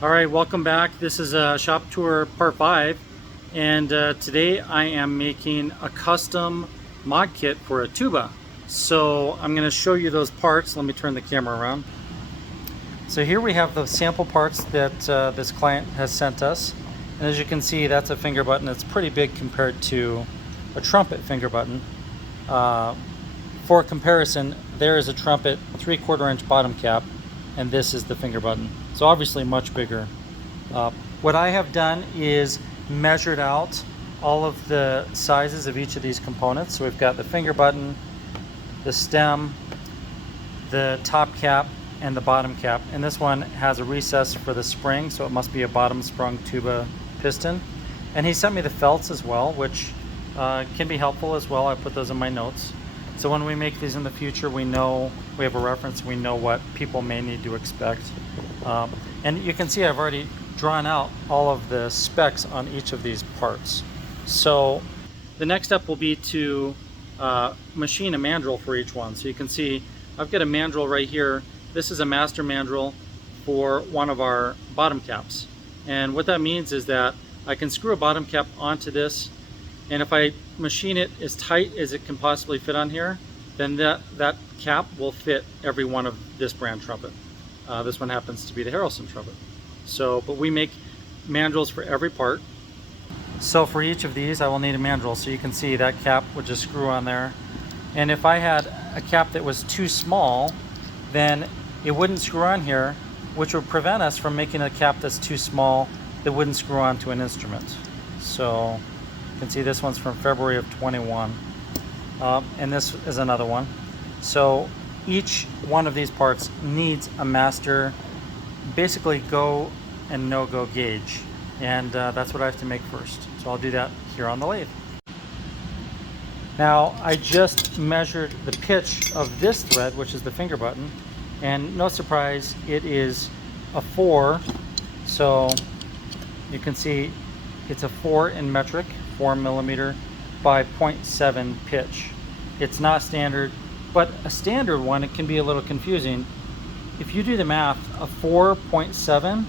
All right, welcome back. This is a shop tour part 5, and today I am making a custom mod kit for a tuba. So I'm going to show you those parts. Let me turn the camera around. So here we have the sample parts that this client has sent us, and as you can see, that's a finger button. It's pretty big compared to a trumpet finger button. For comparison, there is a trumpet 3/4 inch bottom cap, and this is the finger button. So obviously much bigger. What I have done is measured out all of the sizes of each of these components. So we've got the finger button, the stem, the top cap, and the bottom cap. And this one has a recess for the spring, so it must be a bottom sprung tuba piston. And he sent me the felts as well, which can be helpful as well. I put those in my notes. So when we make these in the future, we know, we have a reference, we know what people may need to expect. And you can see I've already drawn out all of the specs on each of these parts. So the next step will be to machine a mandrel for each one. So you can see I've got a mandrel right here. This is a master mandrel for one of our bottom caps. And what that means is that I can screw a bottom cap onto this, and if I machine it as tight as it can possibly fit on here, then that cap will fit every one of this brand trumpet. This one happens to be the Harrelson Trumpet. So, but we make mandrels for every part. So for each of these, I will need a mandrel. So you can see that cap would just screw on there. And if I had a cap that was too small, then it wouldn't screw on here, which would prevent us from making a cap that's too small that wouldn't screw onto an instrument. So you can see this one's from February of 21. And this is another one. So each one of these parts needs a master, basically go and no-go gauge. And that's what I have to make first. So I'll do that here on the lathe. Now I just measured the pitch of this thread, which is the finger button, and no surprise, it is a 4. So you can see it's a 4 in metric, 4mm by 0.7 pitch. It's not standard, but a standard one, it can be a little confusing. If you do the math, a 4.7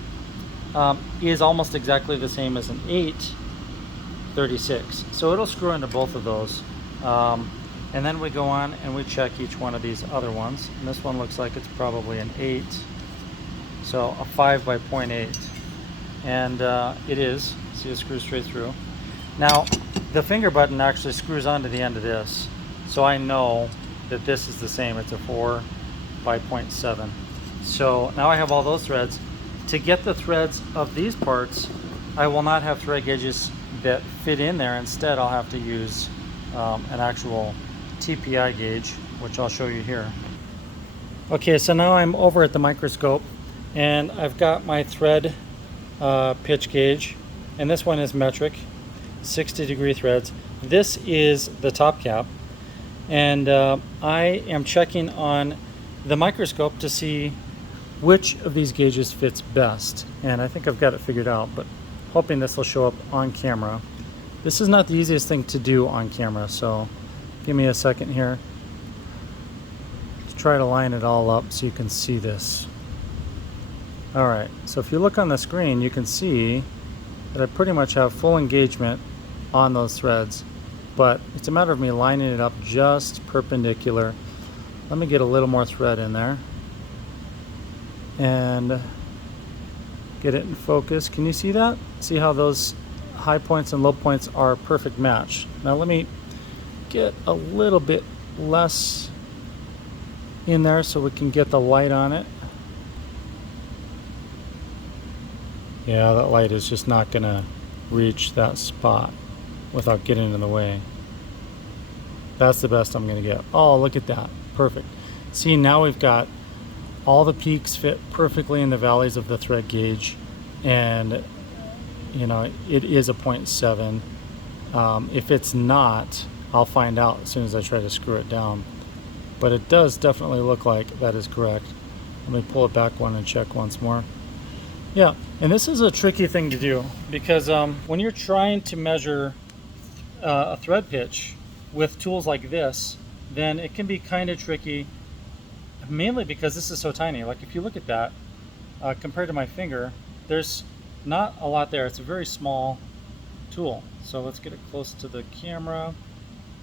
is almost exactly the same as an 8/36. So it'll screw into both of those. And then we go on and we check each one of these other ones. And this one looks like it's probably an 8. So a 5 by 0.8. And it is. See, it screws straight through. Now, the finger button actually screws onto the end of this. So I know that this is the same. It's a 4 by 0.7. So now I have all those threads. To get the threads of these parts, I will not have thread gauges that fit in there. Instead, I'll have to use an actual TPI gauge, which I'll show you here. Okay, so now I'm over at the microscope, and I've got my thread pitch gauge, and this one is metric, 60-degree threads. This is the top cap, and I am checking on the microscope to see which of these gauges fits best, and I think I've got it figured out, but hoping this will show up on camera. This is not the easiest thing to do on camera, so give me a second here to try to line it all up so you can see this. Alright, so if you look on the screen, you can see that I pretty much have full engagement on those threads, but it's a matter of me lining it up just perpendicular. Let me get a little more thread in there and get it in focus. Can you see that? See how those high points and low points are a perfect match. Now let me get a little bit less in there so we can get the light on it. Yeah, that light is just not gonna reach that spot without getting in the way. That's the best I'm gonna get. Oh, look at that, perfect. See, now we've got all the peaks fit perfectly in the valleys of the thread gauge, and you know, it is a 0.7. If it's not, I'll find out as soon as I try to screw it down. But it does definitely look like that is correct. Let me pull it back one and check once more. Yeah, and this is a tricky thing to do because when you're trying to measure a thread pitch with tools like this, then it can be kind of tricky, mainly because this is so tiny. Like if you look at that, compared to my finger, there's not a lot there. It's a very small tool. So let's get it close to the camera.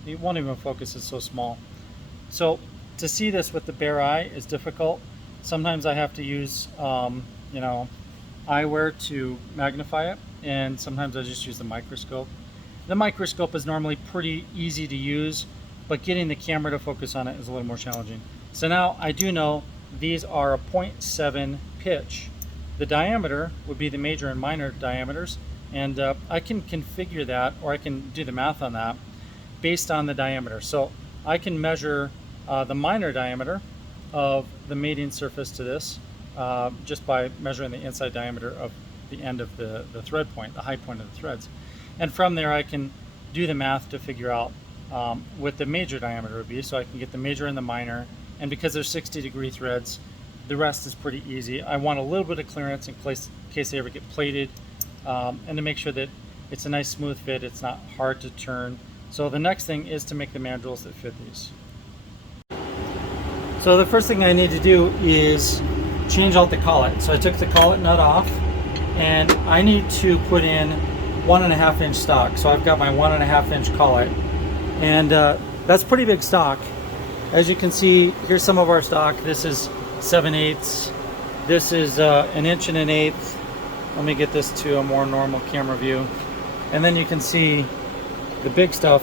It won't even focus, it's so small. So to see this with the bare eye is difficult. Sometimes I have to use you know, eyewear to magnify it, and sometimes I just use the microscope. The microscope is normally pretty easy to use, but getting the camera to focus on it is a little more challenging. So now I do know these are a 0.7 pitch. The diameter would be the major and minor diameters, and I can configure that, or I can do the math on that based on the diameter. So I can measure the minor diameter of the mating surface to this just by measuring the inside diameter of the end of the thread point, the high point of the threads. And from there I can do the math to figure out what the major diameter would be, so I can get the major and the minor. And because they're 60-degree threads, the rest is pretty easy. I want a little bit of clearance in case they ever get plated, and to make sure that it's a nice smooth fit, it's not hard to turn. So the next thing is to make the mandrels that fit these. So the first thing I need to do is change out the collet. So I took the collet nut off, and I need to put in 1.5 inch stock. So I've got my 1.5 inch collet, and that's pretty big stock. As you can see, here's some of our stock. This is 7/8. This is 1 1/8 inches. Let me get this to a more normal camera view. And then you can see the big stuff.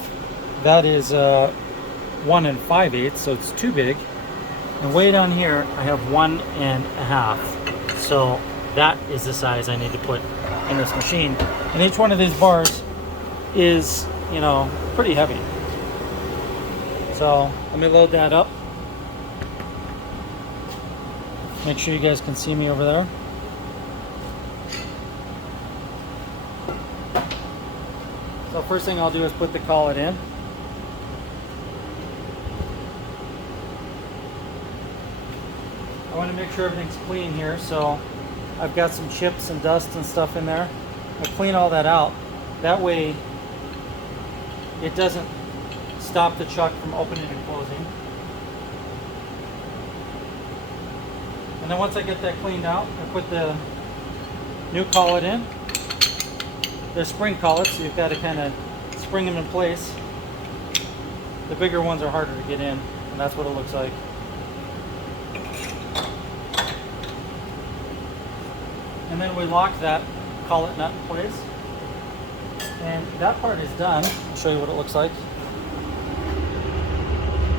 That is 1 5/8, so it's too big. And way down here, I have 1 1/2. So that is the size I need to put in this machine. And each one of these bars is, you know, pretty heavy. So let me load that up. Make sure you guys can see me over there. So first thing I'll do is put the collet in. I want to make sure everything's clean here, so I've got some chips and dust and stuff in there. I'll clean all that out. That way it doesn't stop the chuck from opening and closing. And then once I get that cleaned out, I put the new collet in. They're spring collets, so you've got to kind of spring them in place. The bigger ones are harder to get in, and that's what it looks like. And then we lock that collet nut in place. And that part is done. I'll show you what it looks like.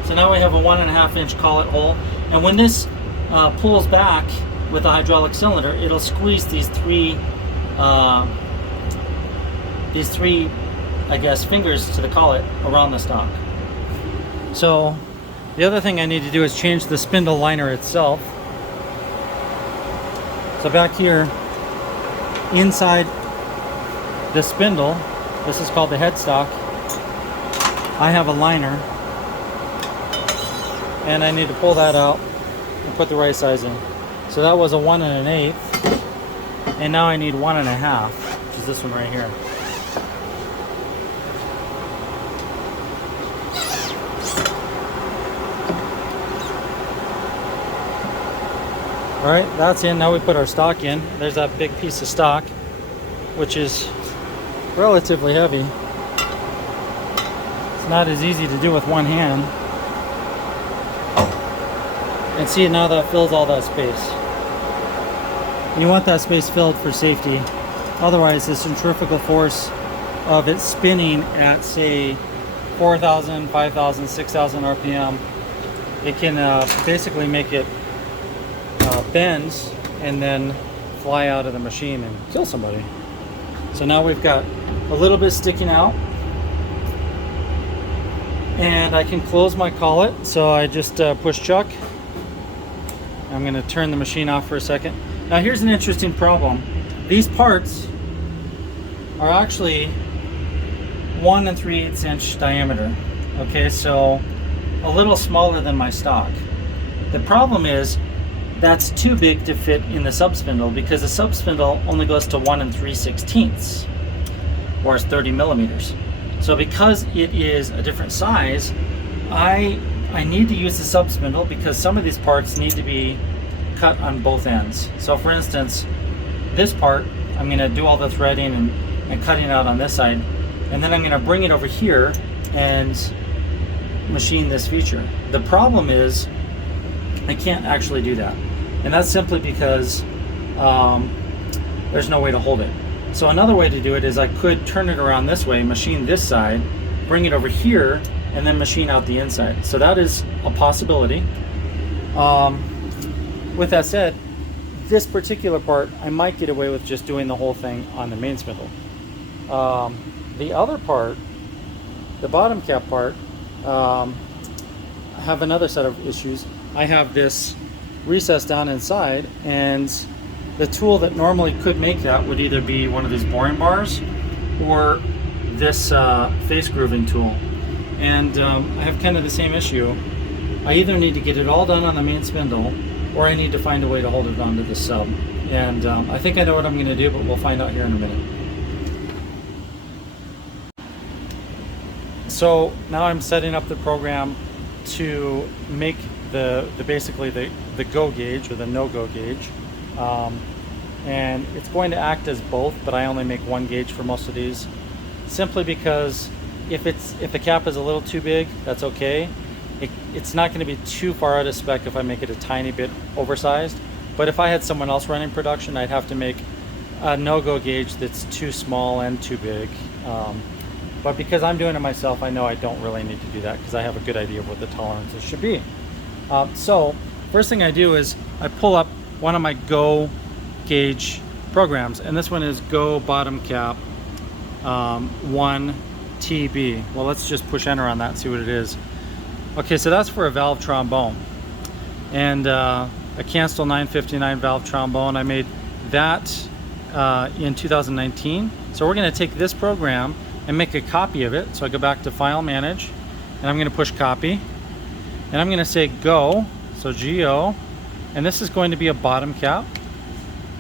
So now we have a 1.5 inch collet hole, and when this pulls back with a hydraulic cylinder, it'll squeeze these three, I guess, fingers to the collet around the stock. So the other thing I need to do is change the spindle liner itself. So back here, inside the spindle, this is called the headstock, I have a liner, and I need to pull that out and put the right size in. So that was a 1 1/8, and now I need 1 1/2, which is this one right here. All right, that's in. Now we put our stock in. There's that big piece of stock, which is relatively heavy. It's not as easy to do with one hand. And see, now that fills all that space. You want that space filled for safety. Otherwise, the centrifugal force of it spinning at, say, 4,000, 5,000, 6,000 RPM, it can basically make it bend and then fly out of the machine and kill somebody. So now we've got a little bit sticking out, and I can close my collet. So I just push chuck. I'm going to turn the machine off for a second. Now here's an interesting problem. These parts are actually 1 3/8 inch diameter. Okay, so a little smaller than my stock. The problem is that's too big to fit in the subspindle, because the subspindle only goes to 1 3/16, or it's 30 millimeters. So because it is a different size, I need to use the subspindle, because some of these parts need to be cut on both ends. So for instance, this part, I'm going to do all the threading and cutting out on this side, and then I'm going to bring it over here and machine this feature. The problem is I can't actually do that, and that's simply because there's no way to hold it. So another way to do it is I could turn it around this way, machine this side, bring it over here, and then machine out the inside. So that is a possibility. With that said, this particular part, I might get away with just doing the whole thing on the main spindle. The other part, the bottom cap part, I have another set of issues. I have this recess down inside, and the tool that normally could make that would either be one of these boring bars or this face grooving tool. And I have kind of the same issue. I either need to get it all done on the main spindle, or I need to find a way to hold it onto the sub. And I think I know what I'm going to do, but we'll find out here in a minute. So now I'm setting up the program to make basically the go gauge or the no-go gauge. And it's going to act as both, but I only make one gauge for most of these, simply because if the cap is a little too big, that's okay. It's not going to be too far out of spec if I make it a tiny bit oversized. But if I had someone else running production, I'd have to make a no-go gauge that's too small and too big. But because I'm doing it myself, I know I don't really need to do that because I have a good idea of what the tolerances should be. So first thing I do is I pull up one of my go gauge programs, and this one is Go Bottom Cap 1 TB. Well, let's just push enter on that and see what it is. Okay, so that's for a valve trombone, and a Canstel 959 valve trombone. I made that in 2019. So we're going to take this program and make a copy of it. So I go back to File, Manage, and I'm going to push Copy, and I'm going to say Go, so G-O, and this is going to be a bottom cap.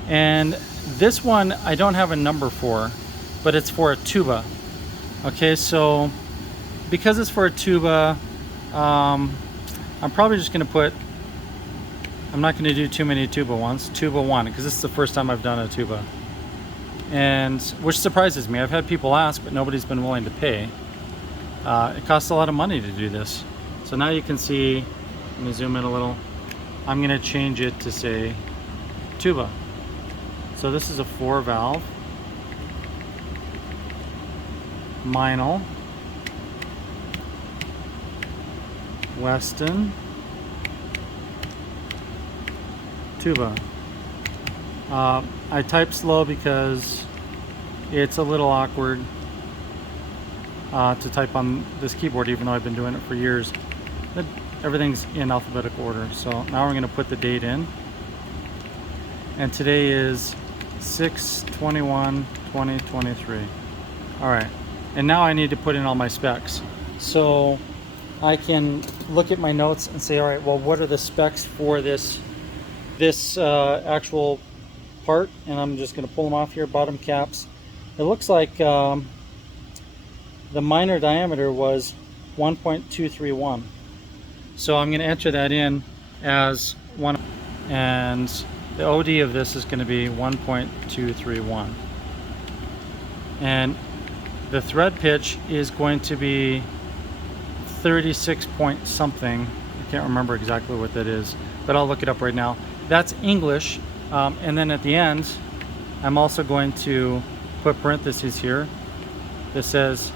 And this one I don't have a number for, but it's for a tuba. Okay, so because it's for a tuba, I'm probably just going to put, I'm not going to do too many tuba ones, tuba 1, because this is the first time I've done a tuba. And which surprises me. I've had people ask, but nobody's been willing to pay. It costs a lot of money to do this. So now you can see, let me zoom in a little. I'm going to change it to say tuba. So this is a 4 valve, Meinl, Weston, tuba. I type slow because it's a little awkward to type on this keyboard, even though I've been doing it for years. Everything's in alphabetical order. So now we're going to put the date in, and today is 6/21/2023. All right, and now I need to put in all my specs, so I can look at my notes and say, all right, well, what are the specs for this actual part? And I'm just going to pull them off here. Bottom caps. It looks like the minor diameter was 1.231. So I'm going to enter that in as 1, and the OD of this is going to be 1.231. And the thread pitch is going to be 36 point something. I can't remember exactly what that is, but I'll look it up right now. That's English. And then at the end, I'm also going to put parentheses here that says,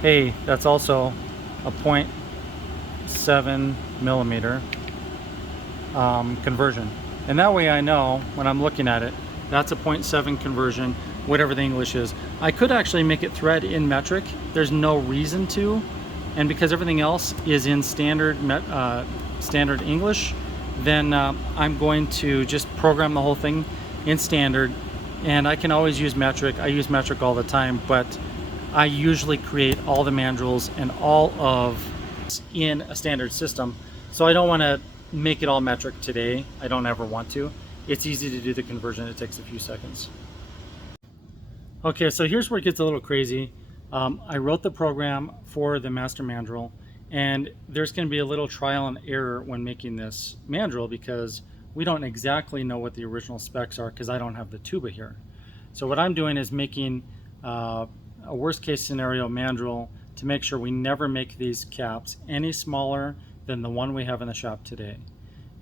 hey, that's also a 0.7 millimeter conversion. And that way I know when I'm looking at it, that's a 0.7 conversion, whatever the English is. I could actually make it thread in metric. There's no reason to. And because everything else is in standard English, then I'm going to just program the whole thing in standard, and I can always use metric. I use metric all the time, but I usually create all the mandrels and all of in a standard system, so I don't want to make it all metric today. I don't ever want to. It's easy to do the conversion. It takes a few seconds. Okay, so here's where it gets a little crazy. I wrote the program for the master mandrel, and there's going to be a little trial and error when making this mandrel because we don't exactly know what the original specs are because I don't have the TUBA here. So what I'm doing is making a worst case scenario mandrel to make sure we never make these caps any smaller than the one we have in the shop today.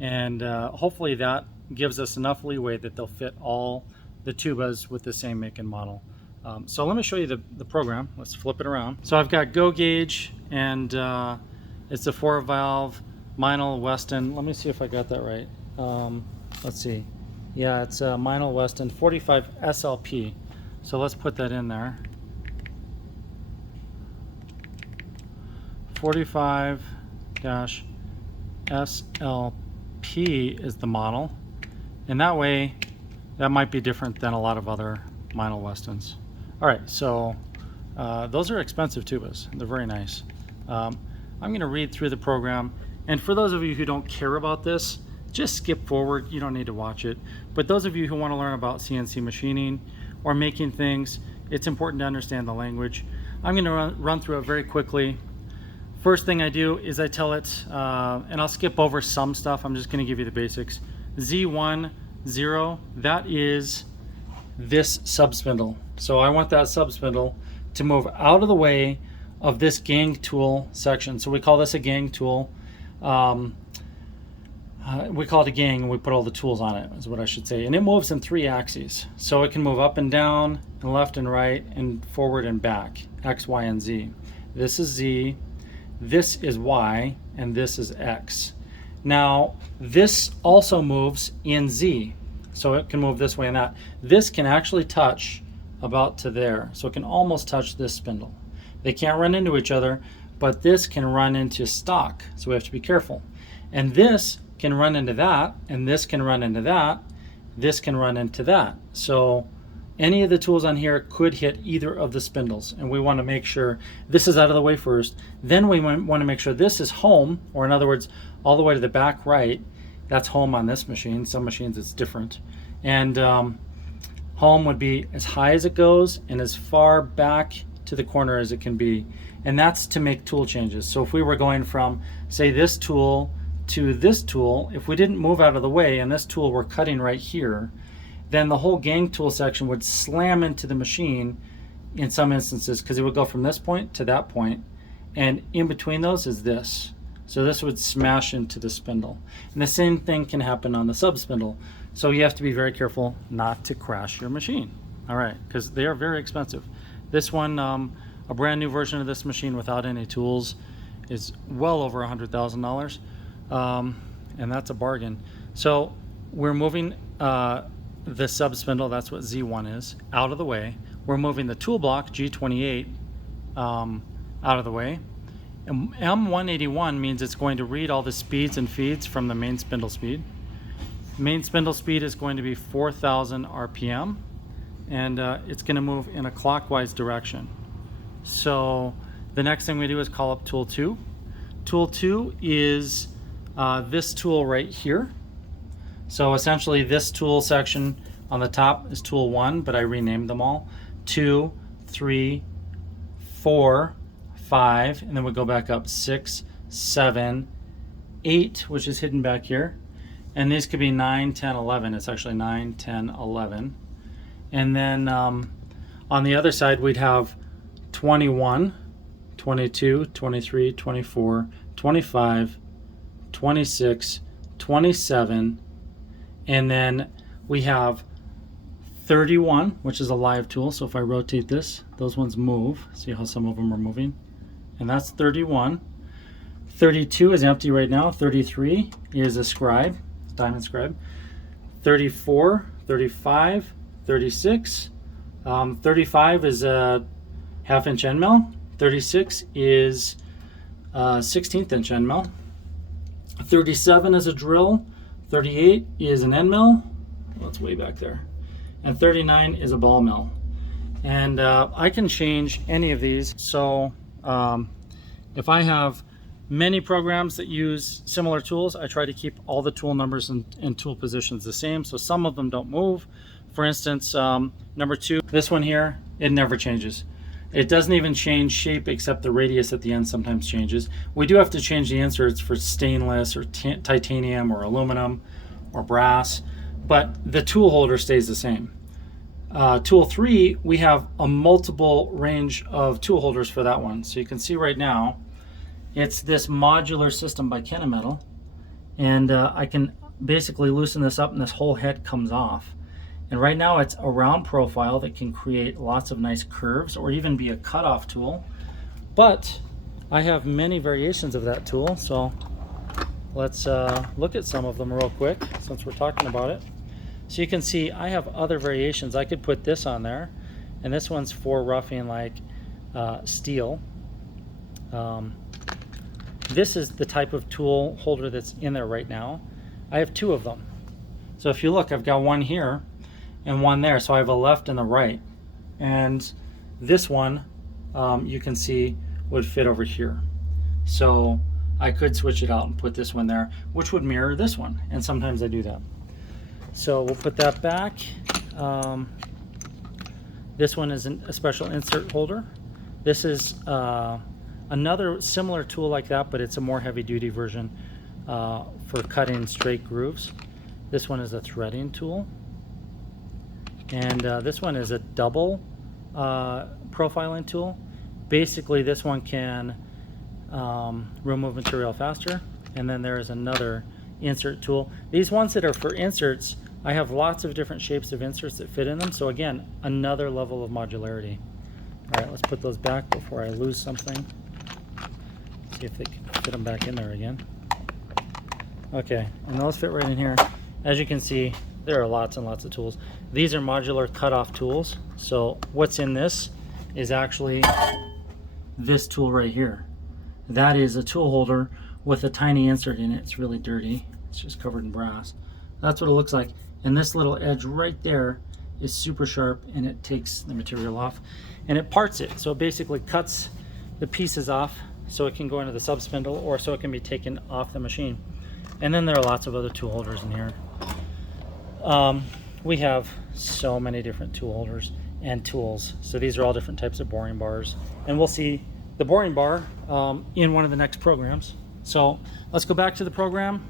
And hopefully that gives us enough leeway that they'll fit all the tubas with the same make and model. So let me show you the program. Let's flip it around. So I've got go gauge, and it's a 4-valve Meinl Weston. Let me see if I got that right. Let's see. Yeah, it's a Meinl Weston 45 SLP. So let's put that in there. 45-SLP is the model, and that way that might be different than a lot of other Meinl Westons. All right, so those are expensive tubas. They're very nice. I'm going to read through the program, and for those of you who don't care about this, just skip forward. You don't need to watch it. But those of you who want to learn about CNC machining or making things, it's important to understand the language. I'm going to run through it very quickly. First thing I do is I tell it, and I'll skip over some stuff. I'm just going to give you the basics. Z10, that is this subspindle. So I want that subspindle to move out of the way of this gang tool section. So we call this a gang tool. We call it a gang, and we put all the tools on it, is what I should say. And it moves in 3 axes. So it can move up and down, and left and right, and forward and back, X, Y, and Z. This is Z. This is Y, and this is X. Now, this also moves in Z, so it can move this way and that. This can actually touch about to there, so it can almost touch this spindle. They can't run into each other, but this can run into stock, so we have to be careful. And this can run into that, and this can run into that, this can run into that. So any of the tools on here could hit either of the spindles, and we want to make sure this is out of the way first. Then we want to make sure this is home, or in other words, all the way to the back right. That's home on this machine. Some machines it's different. And home would be as high as it goes and as far back to the corner as it can be. And that's to make tool changes. So if we were going from, say, this tool to this tool, if we didn't move out of the way and this tool were cutting right here, then the whole gang tool section would slam into the machine in some instances, because it would go from this point to that point, and in between those is this. So this would smash into the spindle. And the same thing can happen on the sub spindle. So you have to be very careful not to crash your machine. All right, because they are very expensive. This one, a brand new version of this machine without any tools is well over $100,000, and that's a bargain. So we're moving the sub spindle, that's what Z1 is, out of the way. We're moving the tool block, G28, out of the way. And M181 means it's going to read all the speeds and feeds from the main spindle speed. Main spindle speed is going to be 4,000 RPM, and it's going to move in a clockwise direction. So the next thing we do is call up tool 2. Tool 2 is this tool right here. So essentially this tool section on the top is tool 1, but I renamed them all. 2, 3, 4, 5, and then we go back up 6, 7, 8, which is hidden back here. And these could be 9, 10, 11. It's actually 9, 10, 11. And then on the other side we'd have 21, 22, 23, 24, 25, 26, 27, and then we have 31, which is a live tool. So if I rotate this, those ones move. See how some of them are moving? And that's 31. 32 is empty right now. 33 is a scribe, diamond scribe. 34, 35, 36. 35 is a 1/2 inch end mill. 36 is a 1/16 inch end mill. 37 is a drill. 38 is an end mill. Well, it's way back there. And 39 is a ball mill. And I can change any of these. So if I have many programs that use similar tools, I try to keep all the tool numbers and tool positions the same, so some of them don't move. For instance, number 2, this one here, it never changes. It doesn't even change shape, except the radius at the end sometimes changes. We do have to change the inserts for stainless or titanium or aluminum or brass, but the tool holder stays the same. Tool 3, we have a multiple range of tool holders for that one. So you can see right now, it's this modular system by Kennametal, and I can basically loosen this up and this whole head comes off. And right now it's a round profile that can create lots of nice curves or even be a cutoff tool. But I have many variations of that tool, so let's look at some of them real quick since we're talking about it. So you can see I have other variations. I could put this on there, and this one's for roughing like steel. This is the type of tool holder that's in there right now. I have 2 of them. So if you look, I've got one here and one there. So I have a left and a right. And this one, you can see, would fit over here. So I could switch it out and put this one there, which would mirror this one. And sometimes I do that. So we'll put that back. This one is a special insert holder. This is another similar tool like that, but it's a more heavy-duty version for cutting straight grooves. This one is a threading tool. And this one is a double profiling tool. Basically, this one can remove material faster. And then there is another insert tool. These ones that are for inserts, I have lots of different shapes of inserts that fit in them. So again, another level of modularity. All right, let's put those back before I lose something. See if they can fit them back in there again. Okay, and those fit right in here. As you can see, there are lots and lots of tools. These are modular cutoff tools. So what's in this is actually this tool right here. That is a tool holder with a tiny insert in it. It's really dirty. It's just covered in brass. That's what it looks like. And this little edge right there is super sharp, and it takes the material off and it parts it. So it basically cuts the pieces off so it can go into the sub spindle, or so it can be taken off the machine. And then there are lots of other tool holders in here. We have so many different tool holders and tools. So these are all different types of boring bars, and we'll see the boring bar in one of the next programs. So let's go back to the program.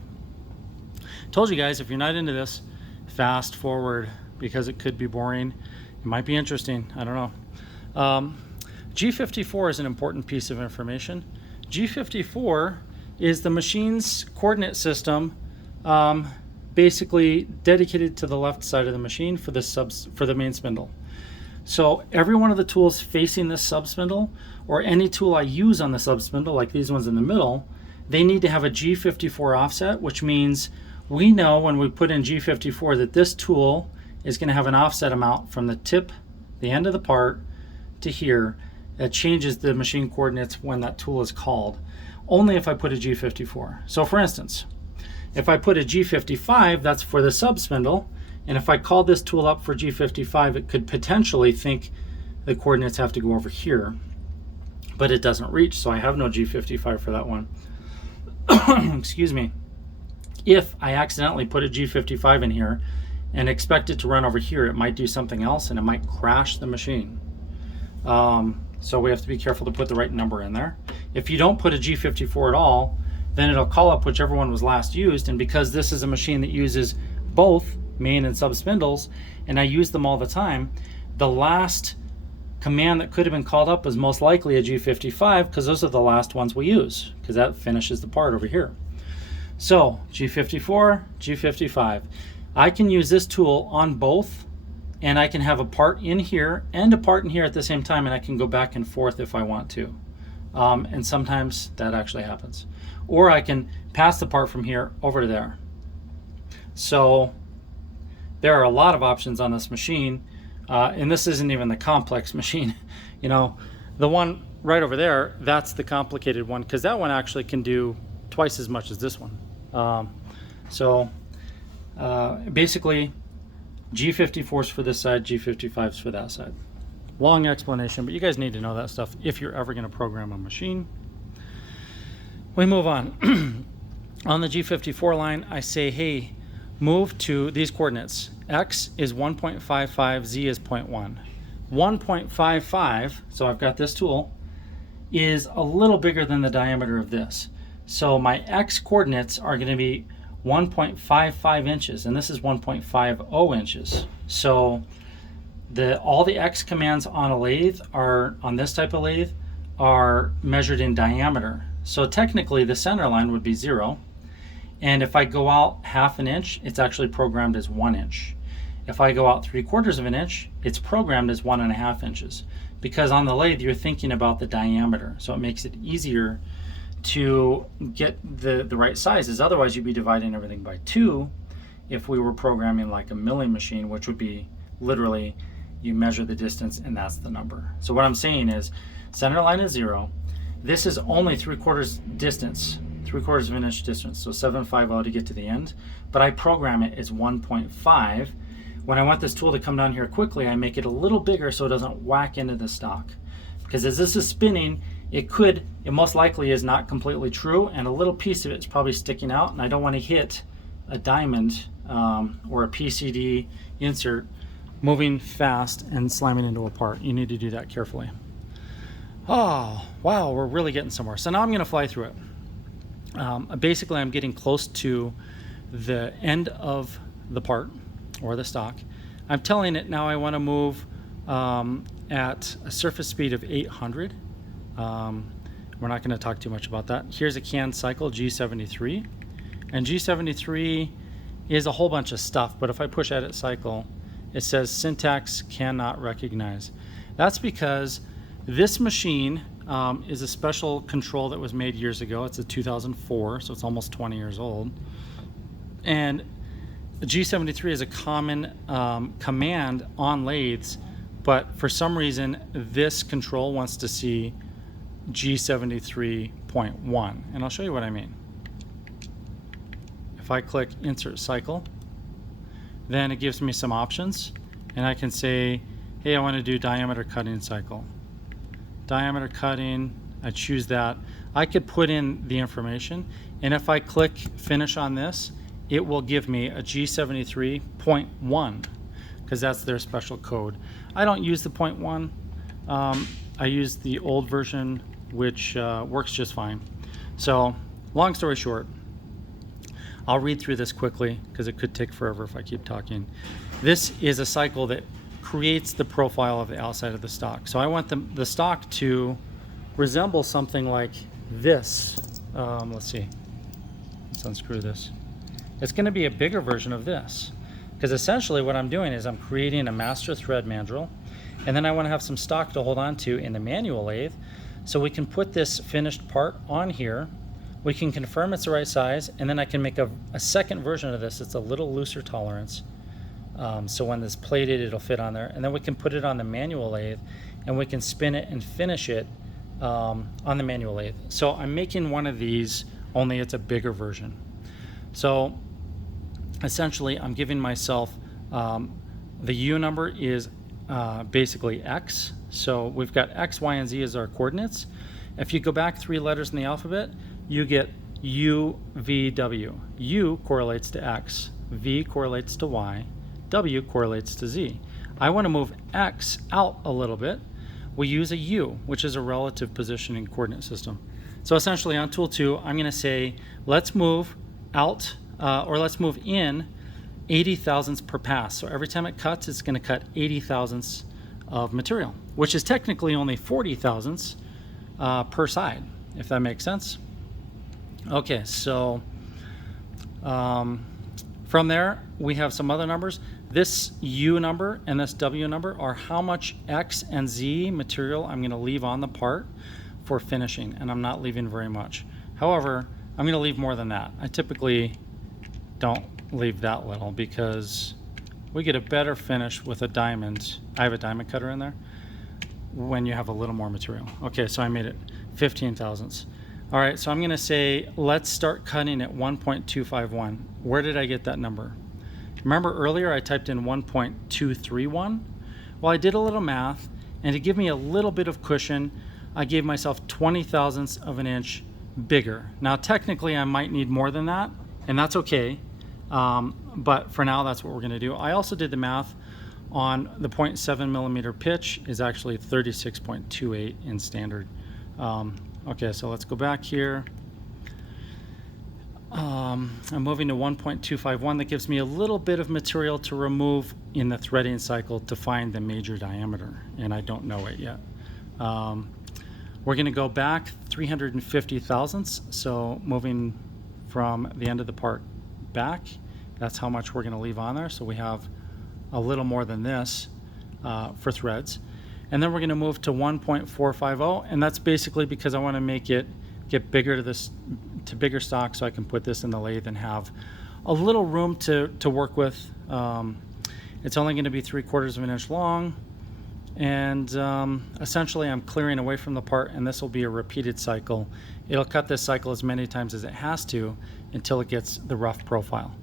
Told you guys, if you're not into this, fast forward, because it could be boring. It might be interesting, I don't know. G54 is an important piece of information. G54 is the machine's coordinate system, basically dedicated to the left side of the machine for the main spindle. So every one of the tools facing this sub spindle, or any tool I use on the sub spindle, like these ones in the middle, they need to have a G54 offset, which means we know when we put in G54 that this tool is going to have an offset amount from the tip, the end of the part, to here. That changes the machine coordinates when that tool is called, only if I put a G54. So for instance, if I put a G55, that's for the sub spindle, and if I call this tool up for G55, it could potentially think the coordinates have to go over here, but it doesn't reach, so I have no G55 for that one. Excuse me. If I accidentally put a G55 in here and expect it to run over here, it might do something else and it might crash the machine. So we have to be careful to put the right number in there. If you don't put a G54 at all, then it'll call up whichever one was last used, and because this is a machine that uses both main and sub spindles, and I use them all the time, the last command that could have been called up was most likely a G55, because those are the last ones we use, because that finishes the part over here. So G54, G55. I can use this tool on both, and I can have a part in here and a part in here at the same time, and I can go back and forth if I want to. And sometimes that actually happens. Or I can pass the part from here over to there. So there are a lot of options on this machine, and this isn't even the complex machine. You know, the one right over there, that's the complicated one, because that one actually can do twice as much as this one. Basically, G54's for this side, G55's for that side. Long explanation, but you guys need to know that stuff if you're ever going to program a machine. We move on. On the G54 line, I say, hey, move to these coordinates. X is 1.55, Z is 0.1. 1.55, so I've got this tool, is a little bigger than the diameter of this. So my X coordinates are going to be 1.55 inches, and this is 1.50 inches. So all the X commands on a lathe on this type of lathe are measured in diameter. So technically the center line would be 0. And if I go out 1/2 inch, it's actually programmed as 1 inch. If I go out 3/4 of an inch, it's programmed as 1.5 inches. Because on the lathe, you're thinking about the diameter. So it makes it easier to get the right sizes. Otherwise, you'd be dividing everything by 2 if we were programming like a milling machine, which would be literally you measure the distance and that's the number. So what I'm saying is center line is 0. This is only 3/4 distance, 3/4 of an inch distance, so 750 to get to the end, but I program it as 1.5. When I want this tool to come down here quickly, I make it a little bigger so it doesn't whack into the stock. Because as this is spinning, it most likely is not completely true, and a little piece of it is probably sticking out, and I don't want to hit a diamond or a PCD insert moving fast and slamming into a part. You need to do that carefully. Oh, wow, we're really getting somewhere. So now I'm going to fly through it. Basically, I'm getting close to the end of the part or the stock. I'm telling it now I want to move at a surface speed of 800. We're not going to talk too much about that. Here's a canned cycle, G73. And G73 is a whole bunch of stuff, but if I push edit cycle, it says syntax cannot recognize. That's because this machine is a special control that was made years ago. It's a 2004, so it's almost 20 years old. And the G73 is a common command on lathes, but for some reason, this control wants to see G73.1, and I'll show you what I mean. If I click insert cycle, then it gives me some options, and I can say, hey, I want to do diameter cutting cycle. Diameter cutting, I choose that. I could put in the information, and if I click finish on this, it will give me a G73.1 because that's their special code. I don't use the 0.1. I use the old version, which works just fine. So long story short, I'll read through this quickly because it could take forever if I keep talking. This is a cycle that creates the profile of the outside of the stock. So I want the stock to resemble something like this. Let's see. Let's unscrew this. It's going to be a bigger version of this because essentially what I'm doing is I'm creating a master thread mandrel, and then I want to have some stock to hold on to in the manual lathe so we can put this finished part on here. We can confirm it's the right size, and then I can make a second version of this. It's a little looser tolerance. So when it's plated, it'll fit on there. And then we can put it on the manual lathe, and we can spin it and finish it on the manual lathe. So I'm making one of these, only it's a bigger version. So essentially, I'm giving myself, the U number is basically X. So we've got X, Y, and Z as our coordinates. If you go back 3 letters in the alphabet, you get U, V, W. U correlates to X, V correlates to Y, W correlates to Z. I want to move X out a little bit. We use a U, which is a relative positioning coordinate system. So essentially on tool 2, I'm going to say, let's move out, or let's move in 80 thousandths per pass. So every time it cuts, it's going to cut 80 thousandths of material, which is technically only 40 thousandths per side, if that makes sense. Okay, so from there, we have some other numbers. This U number and this W number are how much X and Z material I'm going to leave on the part for finishing, and I'm not leaving very much. However, I'm going to leave more than that. I typically don't leave that little because we get a better finish with a diamond. I have a diamond cutter in there when you have a little more material. Okay, so I made it 15 thousandths. All right, so I'm going to say, let's start cutting at 1.251. Where did I get that number? Remember earlier I typed in 1.231? Well, I did a little math, and to give me a little bit of cushion, I gave myself 20 thousandths of an inch bigger. Now, technically, I might need more than that, and that's okay. But for now, that's what we're going to do. I also did the math on the 0.7 millimeter pitch is actually 36.28 in standard. Okay, so let's go back here. I'm moving to 1.251. That gives me a little bit of material to remove in the threading cycle to find the major diameter, and I don't know it yet. We're going to go back 350 thousandths, so moving from the end of the part back, that's how much we're going to leave on there. So we have a little more than this for threads. And then we're going to move to 1.450, and that's basically because I want to make it get bigger to bigger stock, so I can put this in the lathe and have a little room to work with. It's only going to be 3/4 of an inch long, and essentially I'm clearing away from the part, and this will be a repeated cycle. It'll cut this cycle as many times as it has to until it gets the rough profile.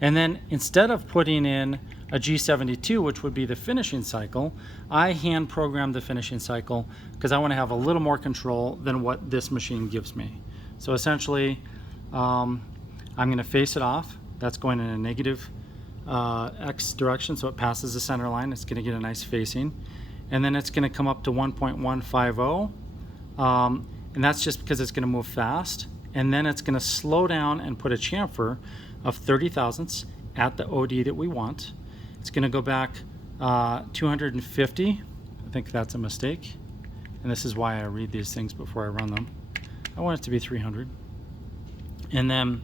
And then instead of putting in a G72, which would be the finishing cycle, I hand program the finishing cycle because I want to have a little more control than what this machine gives me. So essentially, I'm going to face it off. That's going in a negative X direction, so it passes the center line. It's going to get a nice facing. And then it's going to come up to 1.150, and that's just because it's going to move fast. And then it's going to slow down and put a chamfer of 30 thousandths at the OD that we want. It's going to go back 250. I think that's a mistake, and this is why I read these things before I run them. I want it to be 300. And then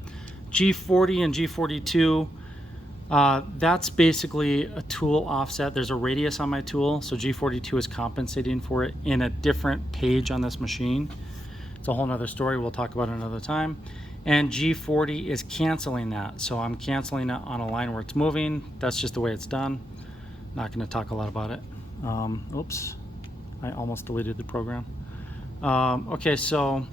G40 and G42, that's basically a tool offset. There's a radius on my tool, so G42 is compensating for it in a different page on this machine. It's a whole nother story. We'll talk about it another time. And G40 is canceling that, so I'm canceling it on a line where it's moving. That's just the way it's done. Not going to talk a lot about it. Oops, I almost deleted the program. Okay, so,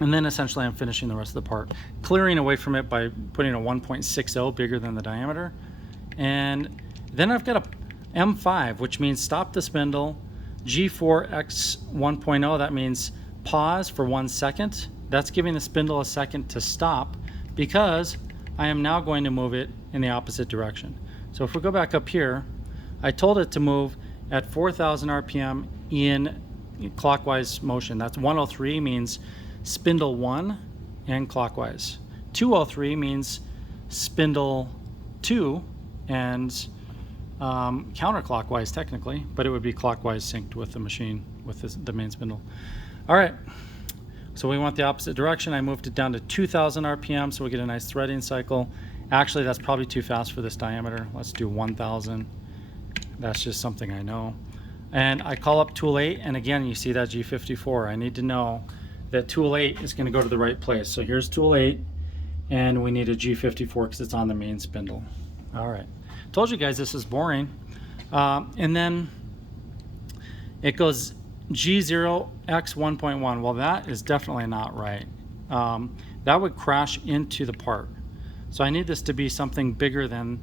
and then essentially I'm finishing the rest of the part, clearing away from it by putting a 1.60 bigger than the diameter. And then I've got a M5, which means stop the spindle. G4X 1.0, that means pause for 1 second. That's giving the spindle a second to stop because I am now going to move it in the opposite direction. So if we go back up here, I told it to move at 4,000 RPM in clockwise motion. That's 103 means spindle 1 and clockwise. 203 means spindle 2 and counterclockwise technically, but it would be clockwise synced with the machine, with the main spindle. All right. So we want the opposite direction. I moved it down to 2,000 RPM, so we get a nice threading cycle. Actually, that's probably too fast for this diameter. Let's do 1,000. That's just something I know. And I call up tool 8, and again, you see that G54. I need to know that tool 8 is going to go to the right place. So here's tool 8, and we need a G54 because it's on the main spindle. All right. Told you guys this is boring. And then it goes G0X 1.1. Well, that is definitely not right. That would crash into the part. So I need this to be something bigger than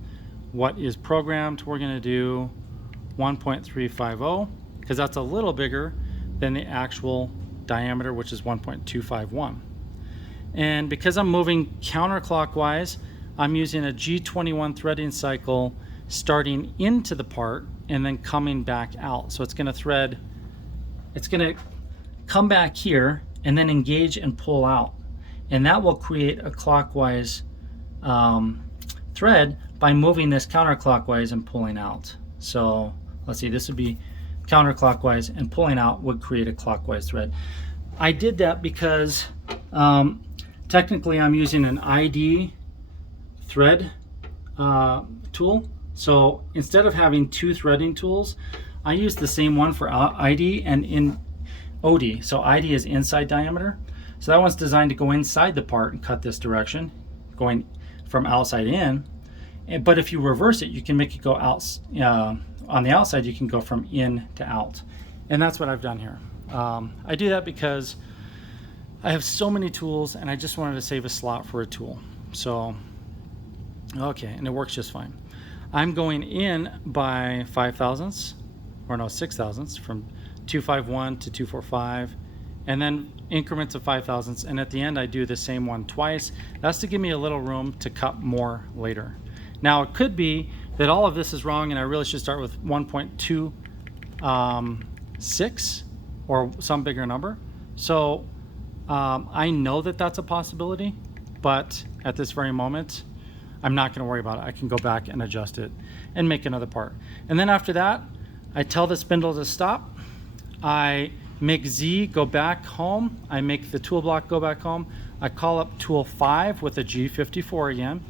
what is programmed. We're going to do 1.350 because that's a little bigger than the actual diameter, which is 1.251. And because I'm moving counterclockwise, I'm using a G21 threading cycle starting into the part and then coming back out. So it's going to thread. It's going to come back here and then engage and pull out. And that will create a clockwise thread by moving this counterclockwise and pulling out. So let's see, this would be counterclockwise, and pulling out would create a clockwise thread. I did that because technically I'm using an ID thread tool. So instead of having two threading tools, I use the same one for ID and in OD. So ID is inside diameter. So that one's designed to go inside the part and cut this direction, going from outside in. But if you reverse it, you can make it go out. On the outside, you can go from in to out. And that's what I've done here. I do that because I have so many tools and I just wanted to save a slot for a tool. So, okay, and it works just fine. I'm going in by 5 thousandths. Or no, 6 thousandths, from 251 to 245, and then increments of 5 thousandths, and at the end I do the same one twice. That's to give me a little room to cut more later. Now it could be that all of this is wrong and I really should start with 1.26 or some bigger number. So I know that that's a possibility, but at this very moment, I'm not going to worry about it. I can go back and adjust it and make another part. And then after that, I tell the spindle to stop. I make Z go back home. I make the tool block go back home. I call up tool 5 with a G54 again.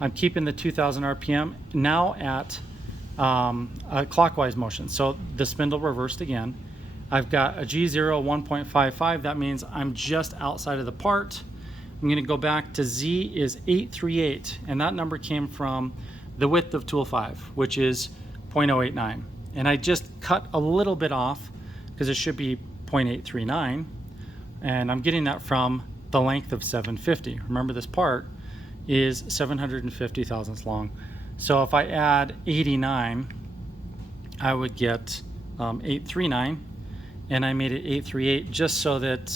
I'm keeping the 2000 RPM now at a clockwise motion. So the spindle reversed again. I've got a G0 1.55. That means I'm just outside of the part. I'm going to go back to Z is 838, and that number came from the width of tool 5, which is 0.089. And I just cut a little bit off because it should be 0.839, and I'm getting that from the length of 750. Remember, this part is 750 thousandths long. So if I add 89, I would get 839, and I made it 838 just so that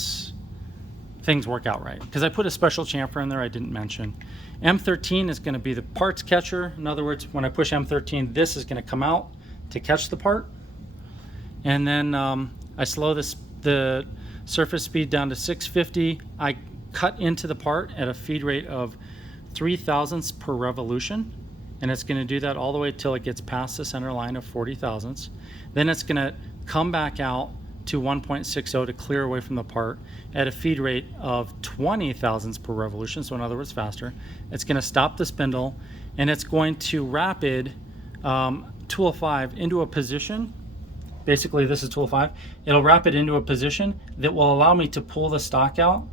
things work out right, because I put a special chamfer in there I didn't mention. M13 is going to be the parts catcher. In other words, when I push M13, this is going to come out to catch the part. And then I slow the surface speed down to 650. I cut into the part at a feed rate of 3 thousandths per revolution, and it's going to do that all the way till it gets past the center line of 40 thousandths. Then it's going to come back out to 1.60 to clear away from the part at a feed rate of 20 thousandths per revolution, so in other words faster. It's going to stop the spindle, and it's going to rapid tool 5 into a position. Basically, this is tool 5. It'll wrap it into a position that will allow me to pull the stock out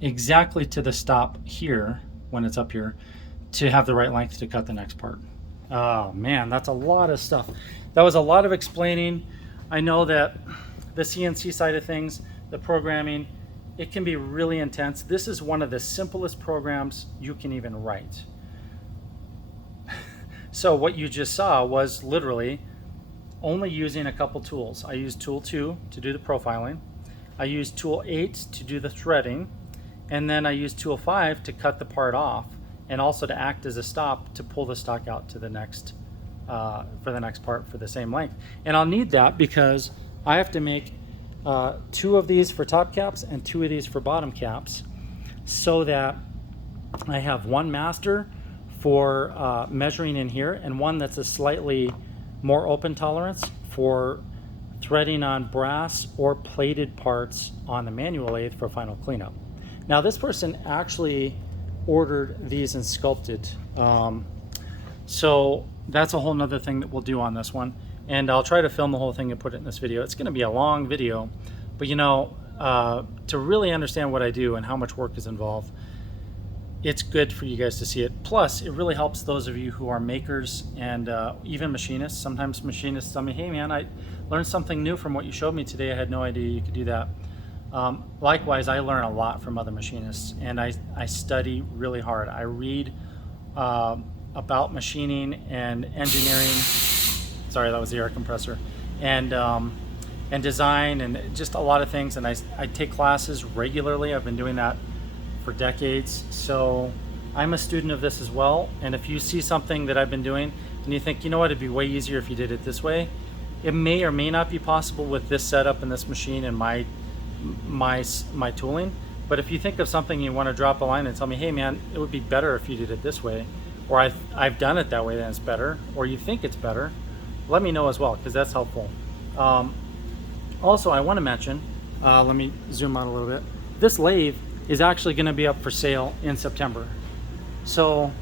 exactly to the stop here when it's up here to have the right length to cut the next part. Oh man, that's a lot of stuff. That was a lot of explaining. I know that the CNC side of things, the programming, it can be really intense. This is one of the simplest programs you can even write. So what you just saw was literally only using a couple tools. I used tool 2 to do the profiling. I used tool 8 to do the threading. And then I used tool 5 to cut the part off, and also to act as a stop to pull the stock out to the next, for the next part for the same length. And I'll need that because I have to make 2 of these for top caps and 2 of these for bottom caps, so that I have one master for measuring in here and one that's a slightly more open tolerance for threading on brass or plated parts on the manual lathe for final cleanup. Now this person actually ordered these and sculpted, so that's a whole nother thing that we'll do on this one, and I'll try to film the whole thing and put it in this video. It's going to be a long video, but you know, to really understand what I do and how much work is involved, it's good for you guys to see it. Plus, it really helps those of you who are makers and even machinists. Sometimes machinists tell me, hey man, I learned something new from what you showed me today. I had no idea you could do that. Likewise, I learn a lot from other machinists, and I study really hard. I read about machining and engineering. Sorry, that was the air compressor. And design and just a lot of things. And I take classes regularly. I've been doing that for decades. So I'm a student of this as well. And if you see something that I've been doing and you think, you know what, it'd be way easier if you did it this way, it may or may not be possible with this setup and this machine and my tooling. But if you think of something, you want to drop a line and tell me, hey man, it would be better if you did it this way, or I've done it that way, then it's better, or you think it's better, let me know as well, because that's helpful. Also, I want to mention, let me zoom out a little bit, this lathe is actually going to be up for sale in September. So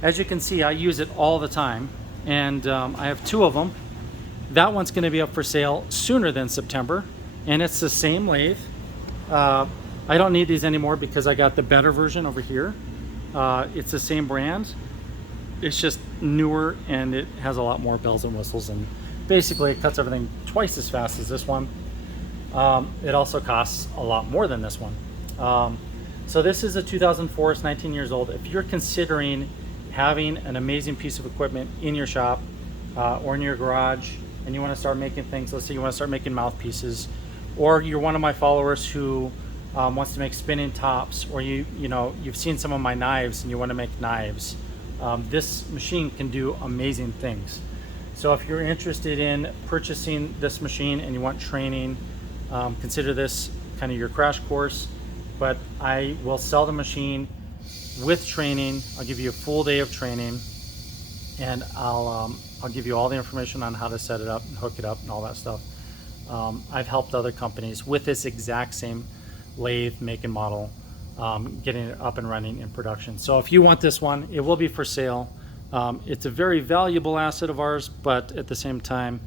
as you can see, I use it all the time, and I have 2 of them. That one's going to be up for sale sooner than September, and it's the same lathe. I don't need these anymore because I got the better version over here. It's the same brand. It's just newer, and it has a lot more bells and whistles, and basically it cuts everything twice as fast as this one. It also costs a lot more than this one. So this is a 2004, it's 19 years old. If you're considering having an amazing piece of equipment in your shop or in your garage, and you want to start making things, let's say you want to start making mouthpieces, or you're one of my followers who wants to make spinning tops, or you've seen some of my knives and you want to make knives, this machine can do amazing things. So if you're interested in purchasing this machine and you want training, consider this kind of your crash course. But I will sell the machine with training. I'll give you a full day of training, and I'll give you all the information on how to set it up and hook it up and all that stuff. I've helped other companies with this exact same lathe make and model, getting it up and running in production. So if you want this one, it will be for sale. It's a very valuable asset of ours, but at the same time,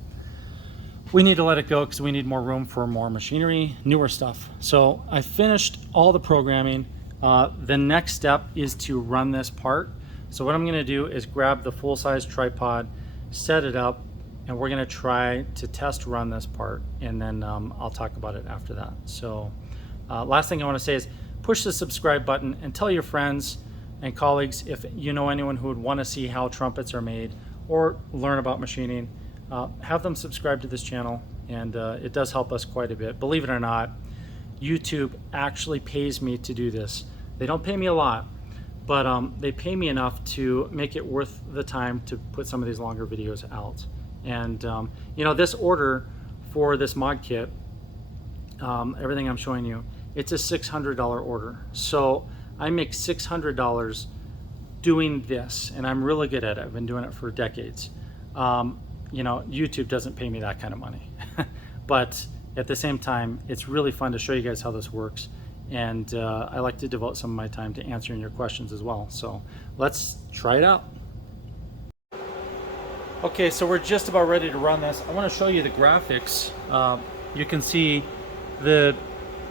we need to let it go because we need more room for more machinery, newer stuff. So I finished all the programming. The next step is to run this part. So what I'm going to do is grab the full-size tripod, set it up, and we're going to try to test run this part, and then I'll talk about it after that. So last thing I want to say is push the subscribe button and tell your friends and colleagues, if you know anyone who would want to see how trumpets are made or learn about machining, have them subscribe to this channel, and it does help us quite a bit. Believe it or not, YouTube actually pays me to do this. They don't pay me a lot, but they pay me enough to make it worth the time to put some of these longer videos out. And you know, this order for this mod kit, everything I'm showing you, it's a $600 order. So I make $600 doing this, and I'm really good at it. I've been doing it for decades. You know, YouTube doesn't pay me that kind of money, but at the same time, it's really fun to show you guys how this works. And I like to devote some of my time to answering your questions as well. So let's try it out. Okay, so we're just about ready to run this. I want to show you the graphics. You can see the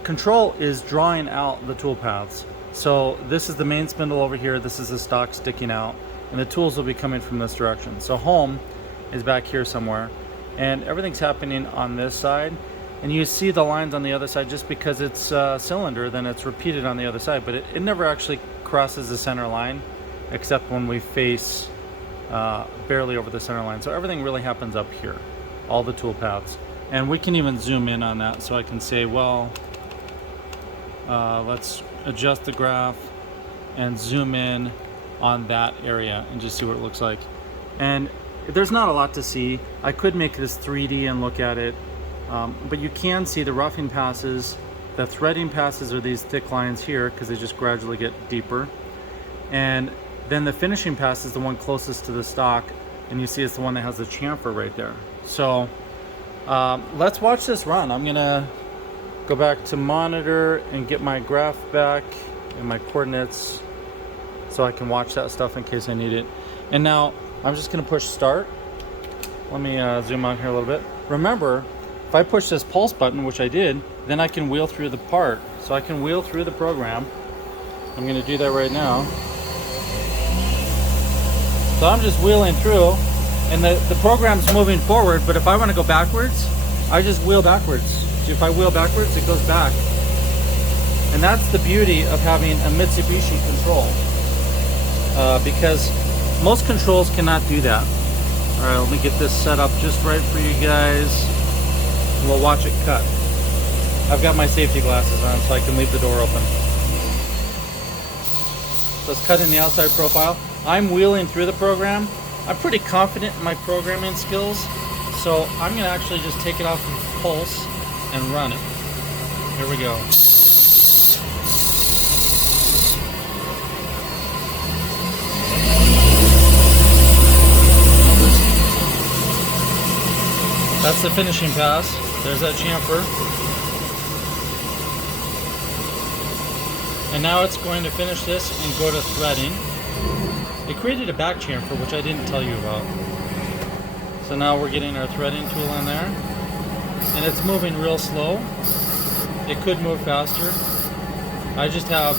control is drawing out the tool paths. So this is the main spindle over here. This is the stock sticking out, and the tools will be coming from this direction. So home is back here somewhere, and everything's happening on this side. And you see the lines on the other side. Just because it's a cylinder, then it's repeated on the other side, but it never actually crosses the center line, except when we face barely over the center line. So everything really happens up here, all the tool paths. And we can even zoom in on that, so I can say, well, let's adjust the graph and zoom in on that area and just see what it looks like. And there's not a lot to see. I could make this 3D and look at it, but you can see the roughing passes. The threading passes are these thick lines here because they just gradually get deeper. And then the finishing pass is the one closest to the stock, and you see it's the one that has the chamfer right there. So let's watch this run. I'm gonna go back to monitor and get my graph back and my coordinates so I can watch that stuff in case I need it. And now I'm just gonna push start. Let me zoom out here a little bit. Remember, if I push this pulse button, which I did, then I can wheel through the part. So I can wheel through the program. I'm gonna do that right now. So I'm just wheeling through, and the program's moving forward, but if I wanna go backwards, I just wheel backwards. So if I wheel backwards, it goes back. And that's the beauty of having a Mitsubishi control, because most controls cannot do that. All right, let me get this set up just right for you guys. We'll watch it cut. I've got my safety glasses on so I can leave the door open. So it's cutting the outside profile. I'm wheeling through the program. I'm pretty confident in my programming skills, so I'm gonna actually just take it off of pulse and run it. Here we go. That's the finishing pass. There's that chamfer. And now it's going to finish this and go to threading. It created a back chamfer, which I didn't tell you about. So now we're getting our threading tool in there. And it's moving real slow. It could move faster. I just have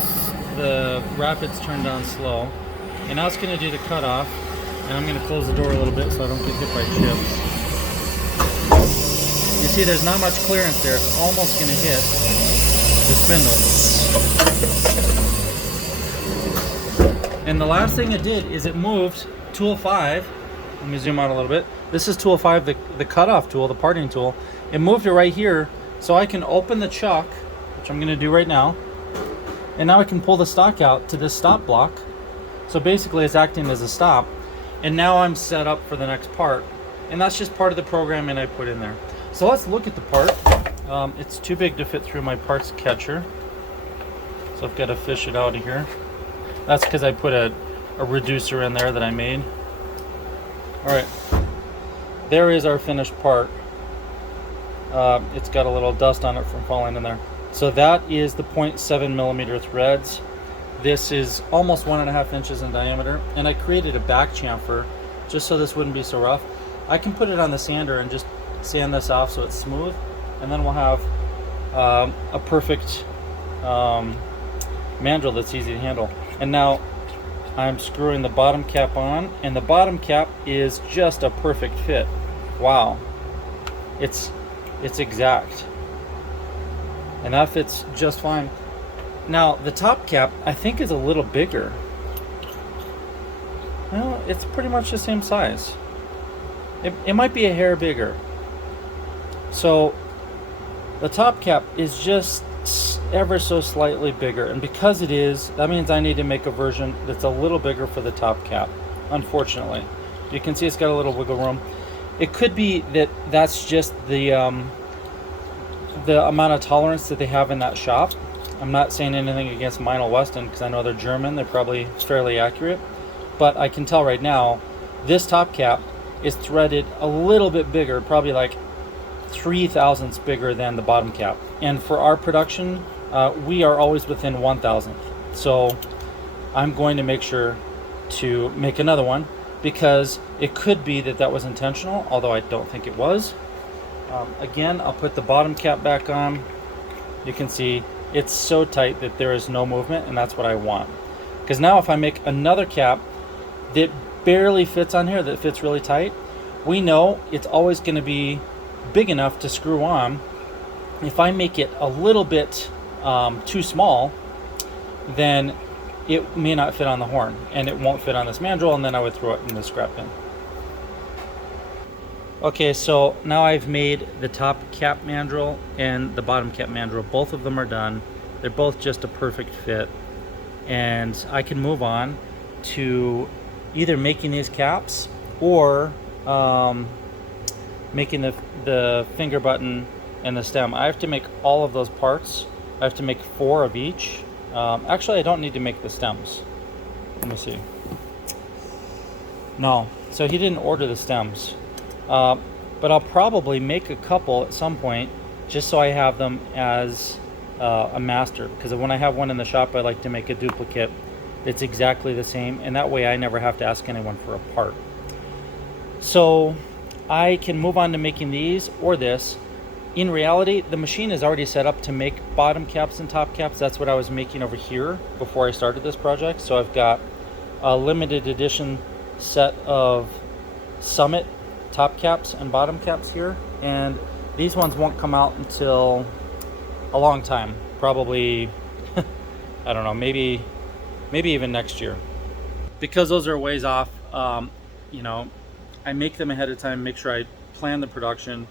the rapids turned down slow. And now it's going to do the cutoff. And I'm going to close the door a little bit so I don't get hit by chips. You see there's not much clearance there. It's almost going to hit the spindle. And the last thing it did is it moved tool 5. Let me zoom out a little bit. This is tool 5, the cutoff tool, the parting tool. It moved it right here so I can open the chuck, which I'm going to do right now. And now I can pull the stock out to this stop block. So basically it's acting as a stop. And now I'm set up for the next part. And that's just part of the programming I put in there. So let's look at the part. It's too big to fit through my parts catcher, so I've got to fish it out of here. That's because I put a reducer in there that I made. All right, there is our finished part. It's got a little dust on it from falling in there. So that is the 0.7 millimeter threads. This is almost 1.5 inches in diameter, and I created a back chamfer just so this wouldn't be so rough. I can put it on the sander and just sand this off so it's smooth, and then we'll have a perfect mandrel that's easy to handle. And now I'm screwing the bottom cap on, and the bottom cap is just a perfect fit. Wow, it's exact, and that fits just fine. Now the top cap I think is a little bigger. Well, it's pretty much the same size. It might be a hair bigger. So the top cap is just ever so slightly bigger, and because it is, that means I need to make a version that's a little bigger for the top cap, unfortunately. You can see it's got a little wiggle room. It could be that that's just the amount of tolerance that they have in that shop. I'm not saying anything against Meinl Weston because I know they're German. They're probably fairly accurate, but I can tell right now this top cap is threaded a little bit bigger, probably like 3 thousandths bigger than the bottom cap. And for our production, we are always within 1/1000th. So I'm going to make sure to make another one, because it could be that that was intentional, although I don't think it was. Again, I'll put the bottom cap back on. You can see it's so tight that there is no movement, and that's what I want. Because now if I make another cap that barely fits on here, that fits really tight, we know it's always going to be big enough to screw on. If I make it a little bit too small, then it may not fit on the horn, and it won't fit on this mandrel, and then I would throw it in the scrap bin. Okay, so now I've made the top cap mandrel and the bottom cap mandrel. Both of them are done. They're both just a perfect fit, and I can move on to either making these caps or making the finger button and the stem. I have to make all of those parts. I have to make 4 of each. Actually, I don't need to make the stems. Let me see. No, so he didn't order the stems. But I'll probably make a couple at some point, just so I have them as a master. Because when I have one in the shop, I like to make a duplicate that's exactly the same, and that way I never have to ask anyone for a part. So I can move on to making these or this. In reality, the machine is already set up to make bottom caps and top caps. That's what I was making over here before I started this project. So I've got a limited edition set of Summit top caps and bottom caps here, and these ones won't come out until a long time, probably I don't know, maybe even next year, because those are ways off. You know, I make them ahead of time, make sure I plan the production,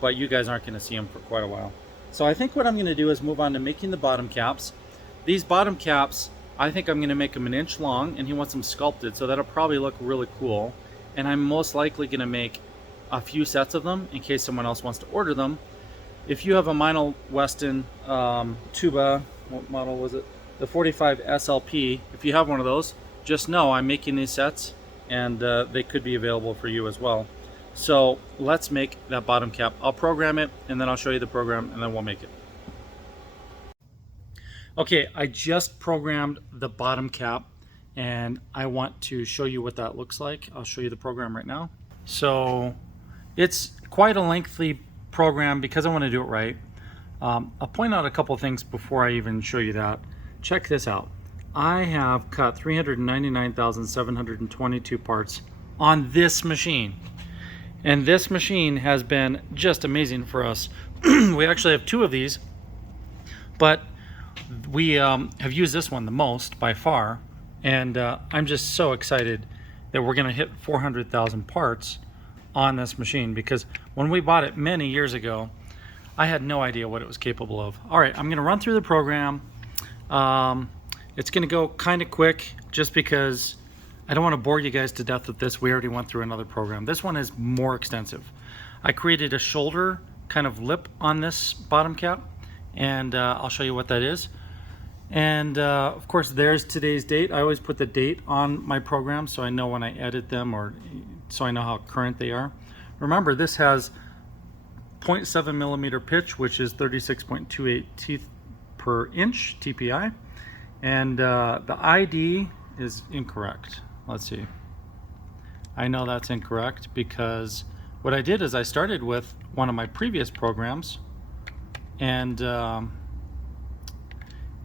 but you guys aren't going to see them for quite a while. So I think what I'm going to do is move on to making the bottom caps. These bottom caps, I think I'm going to make them 1 inch long, and he wants them sculpted, so that'll probably look really cool. And I'm most likely going to make a few sets of them in case someone else wants to order them. If you have a Meinl Weston TUBA, what model was it? The 45 SLP, if you have one of those, just know I'm making these sets, and they could be available for you as well. So let's make that bottom cap. I'll program it, and then I'll show you the program, and then we'll make it. Okay, I just programmed the bottom cap, and I want to show you what that looks like. I'll show you the program right now. So it's quite a lengthy program because I want to do it right. I'll point out a couple things before I even show you that. Check this out. I have cut 399,722 parts on this machine. And this machine has been just amazing for us. We actually have 2 of these, but we have used this one the most by far. And I'm just so excited that we're going to hit 400,000 parts on this machine, because when we bought it many years ago, I had no idea what it was capable of. All right, I'm going to run through the program. It's going to go kind of quick just because I don't want to bore you guys to death with this. We already went through another program. This one is more extensive. I created a shoulder kind of lip on this bottom cap, and I'll show you what that is. And of course, there's today's date. I always put the date on my program so I know when I edit them, or so I know how current they are. Remember, this has 0.7 millimeter pitch, which is 36.28 teeth per inch TPI. And the ID is incorrect. Let's see. I know that's incorrect because what I did is I started with one of my previous programs and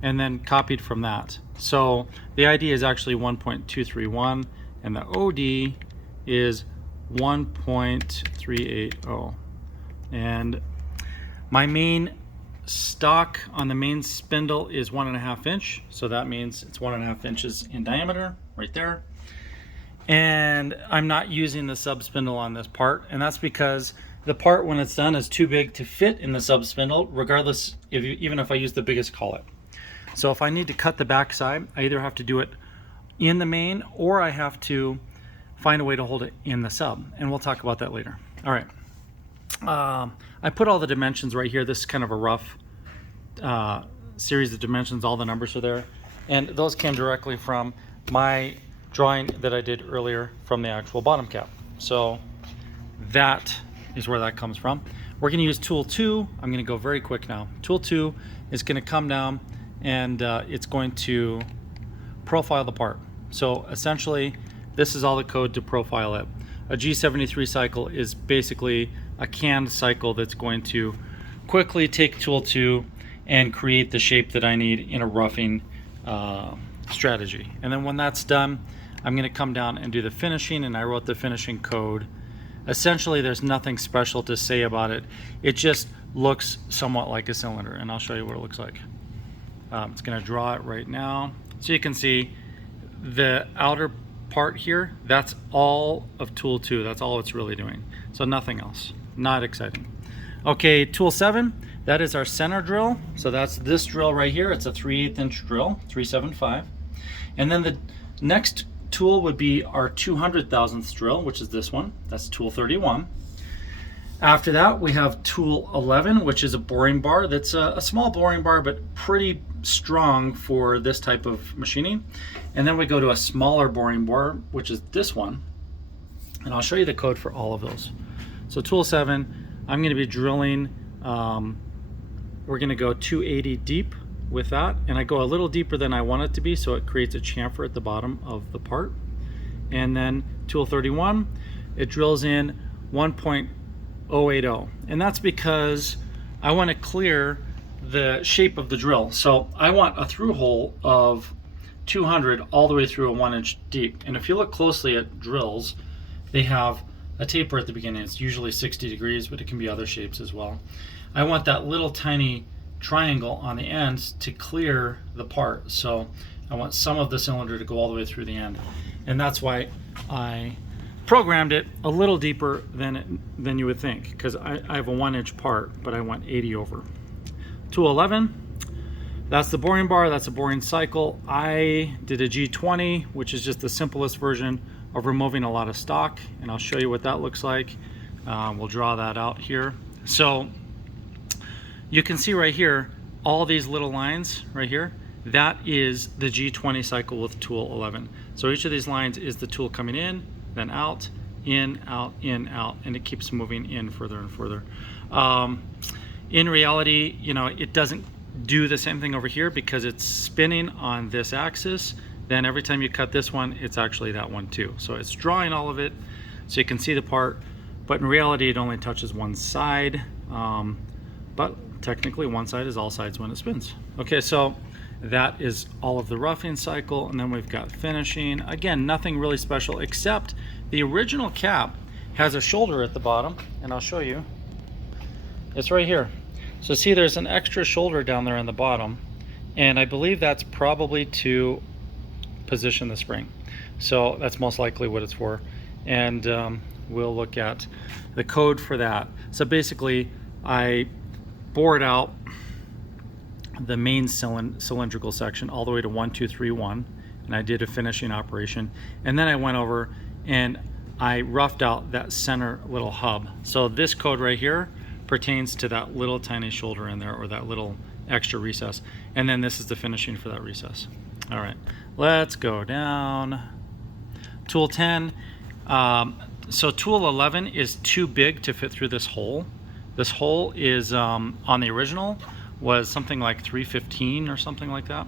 then copied from that. So the ID is actually 1.231 and the OD is 1.380. And my main stock on the main spindle is 1.5 inch. So that means it's 1.5 inches in diameter right there. And I'm not using the sub spindle on this part. And that's because the part when it's done is too big to fit in the sub spindle, regardless even if I use the biggest collet. So if I need to cut the back side, I either have to do it in the main or I have to find a way to hold it in the sub. And we'll talk about that later. All right. I put all the dimensions right here. This is kind of a rough series of dimensions. All the numbers are there. And those came directly from my drawing that I did earlier from the actual bottom cap. So that is where that comes from. We're going to use tool 2. I'm going to go very quick now. Tool 2 is going to come down and it's going to profile the part. So essentially, this is all the code to profile it. A G73 cycle is basically a canned cycle that's going to quickly take tool 2 and create the shape that I need in a roughing strategy. And then when that's done, I'm going to come down and do the finishing, and I wrote the finishing code. Essentially, there's nothing special to say about it. It just looks somewhat like a cylinder, and I'll show you what it looks like. It's going to draw it right now. So you can see the outer part here, that's all of tool 2. That's all it's really doing. So nothing else. Not exciting. Okay, tool 7, that is our center drill. So that's this drill right here. It's a 3/8 inch drill, 375. And then the next tool would be our 200,000th drill, which is this one. That's tool 31. After that, we have tool 11, which is a boring bar. That's a small boring bar, but pretty strong for this type of machining. And then we go to a smaller boring bar, which is this one. And I'll show you the code for all of those. So tool 7, I'm going to be drilling, we're going to go 280 deep with that. And I go a little deeper than I want it to be, so it creates a chamfer at the bottom of the part. And then tool 31, it drills in 1.080. And that's because I want to clear the shape of the drill. So I want a through hole of 200 all the way through a 1 inch deep. And if you look closely at drills, they have a taper at the beginning. It's usually 60 degrees, but it can be other shapes as well. I want that little tiny triangle on the ends to clear the part. So I want some of the cylinder to go all the way through the end. And that's why I programmed it a little deeper than you would think, because I have a 1 inch part, but I want 80 over. Tool 11, that's the boring bar, that's a boring cycle. I did a G20, which is just the simplest version of removing a lot of stock, and I'll show you what that looks like. We'll draw that out here. So you can see right here, all these little lines right here, that is the G20 cycle with tool 11. So each of these lines is the tool coming in, then out, in, out, and it keeps moving in further and further. In reality, you know, it doesn't do the same thing over here because it's spinning on this axis. Then every time you cut this one, it's actually that one too. So it's drawing all of it so you can see the part, but in reality it only touches one side. But technically one side is all sides when it spins. Okay, so that is all of the roughing cycle, and then we've got finishing. Again, nothing really special except the original cap has a shoulder at the bottom, and I'll show you. It's right here. So see, there's an extra shoulder down there on the bottom, and I believe that's probably to position the spring. So that's most likely what it's for, and we'll look at the code for that. So basically, I bored out the main cylindrical section all the way to 1231, and I did a finishing operation, and then I went over and I roughed out that center little hub. So this code right here pertains to that little tiny shoulder in there, or that little extra recess. And then this is the finishing for that recess. All right, let's go down. Tool 10. So tool 11 is too big to fit through this hole. This hole is, on the original, was something like 315 or something like that.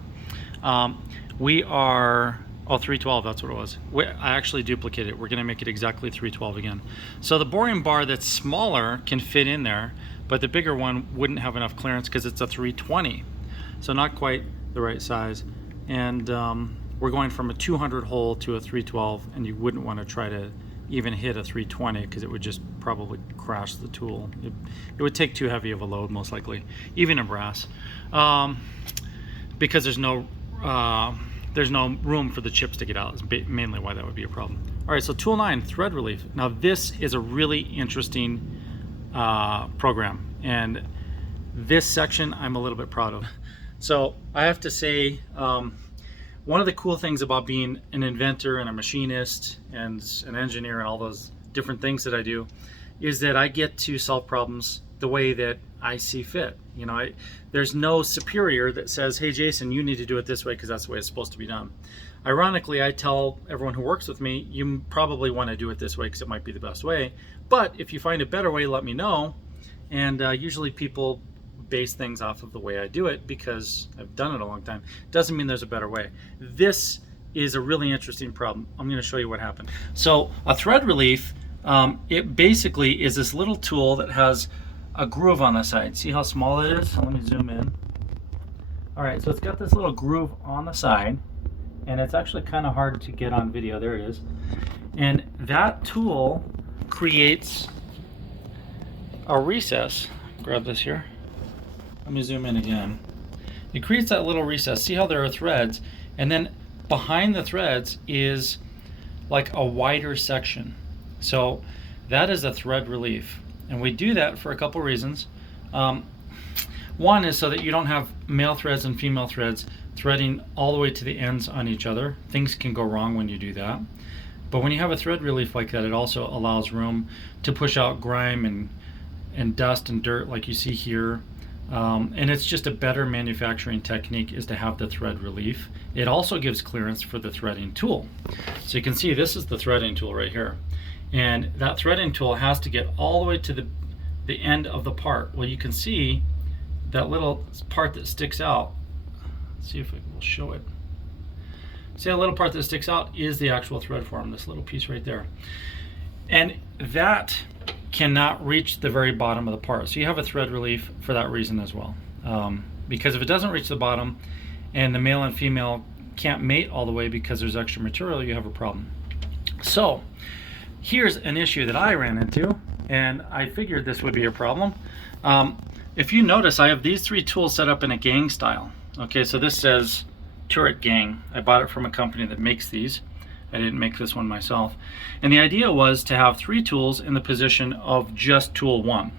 We are, 312, that's what it was. I actually duplicated it. We're gonna make it exactly 312 again. So the boring bar that's smaller can fit in there, but the bigger one wouldn't have enough clearance because it's a 320. So not quite the right size. And we're going from a 200 hole to a 312, and you wouldn't want to try to even hit a 320 because it would just probably crash the tool. It would take too heavy of a load, most likely, even in brass, because there's no room for the chips to get out. That's mainly why that would be a problem. All right, so tool 9, thread relief. Now this is a really interesting program, and this section I'm a little bit proud of. So I have to say, one of the cool things about being an inventor and a machinist and an engineer and all those different things that I do is that I get to solve problems the way that I see fit. You know, there's no superior that says, hey Jason, you need to do it this way because that's the way it's supposed to be done. Ironically, I tell everyone who works with me, you probably want to do it this way because it might be the best way, but if you find a better way, let me know. And usually people base things off of the way I do it because I've done it a long time. Doesn't mean there's a better way. This is a really interesting problem. I'm going to show you what happened. So a thread relief, it basically is this little tool that has a groove on the side. See how small it is? So let me zoom in. All right, so it's got this little groove on the side, and it's actually kind of hard to get on video. There it is. And that tool creates a recess. Grab this here. Let me zoom in again. It creates that little recess. See how there are threads, and then behind the threads is like a wider section. So that is a thread relief, and we do that for a couple reasons. One is so that you don't have male threads and female threads threading all the way to the ends on each other. Things can go wrong when you do that. But when you have a thread relief like that, it also allows room to push out grime and dust and dirt like you see here. And it's just a better manufacturing technique is to have the thread relief. It also gives clearance for the threading tool. So you can see this is the threading tool right here. And that threading tool has to get all the way to the end of the part. Well, you can see that little part that sticks out. Let's see if it will show it. See that little part that sticks out is the actual thread form, this little piece right there. And that cannot reach the very bottom of the part. So you have a thread relief for that reason as well. Because if it doesn't reach the bottom and the male and female can't mate all the way because there's extra material, you have a problem. So here's an issue that I ran into, and I figured this would be a problem. If you notice, I have these three tools set up in a gang style. Okay, so this says Turret Gang. I bought it from a company that makes these. I didn't make this one myself. And the idea was to have three tools in the position of just tool 1.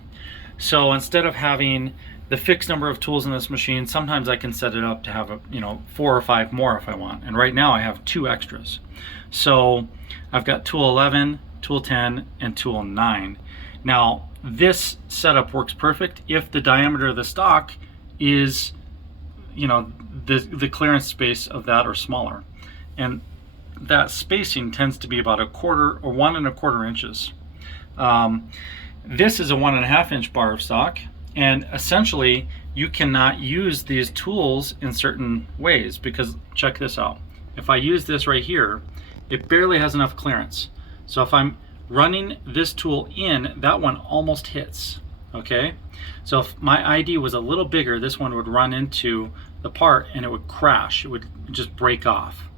So instead of having the fixed number of tools in this machine, sometimes I can set it up to have 4 or 5 more if I want. And right now I have 2 extras. So I've got tool 11, tool 10, and tool 9. Now this setup works perfect if the diameter of the stock is, the clearance space of that or smaller. And that spacing tends to be about 1/4 or 1 1/4 inches. This is a 1 1/2 inch bar of stock, and essentially you cannot use these tools in certain ways because check this out. If I use this right here, it barely has enough clearance. So if I'm running this tool in, that one almost hits. Okay, so if my ID was a little bigger, this one would run into the part and it would crash. It would just break off.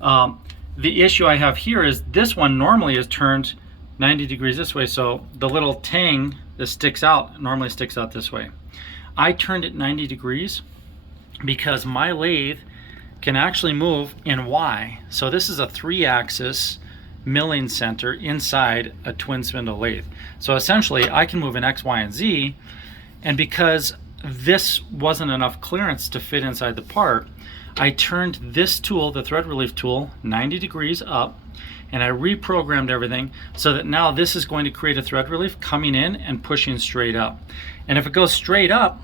The issue I have here is this one normally is turned 90 degrees this way, so the little tang that sticks out normally sticks out this way. I turned it 90 degrees because my lathe can actually move in Y. So this is a 3-axis milling center inside a twin spindle lathe. So essentially I can move in X, Y, and Z, and because this wasn't enough clearance to fit inside the part, I turned this tool, the thread relief tool, 90 degrees up, and I reprogrammed everything so that now this is going to create a thread relief coming in and pushing straight up. And if it goes straight up,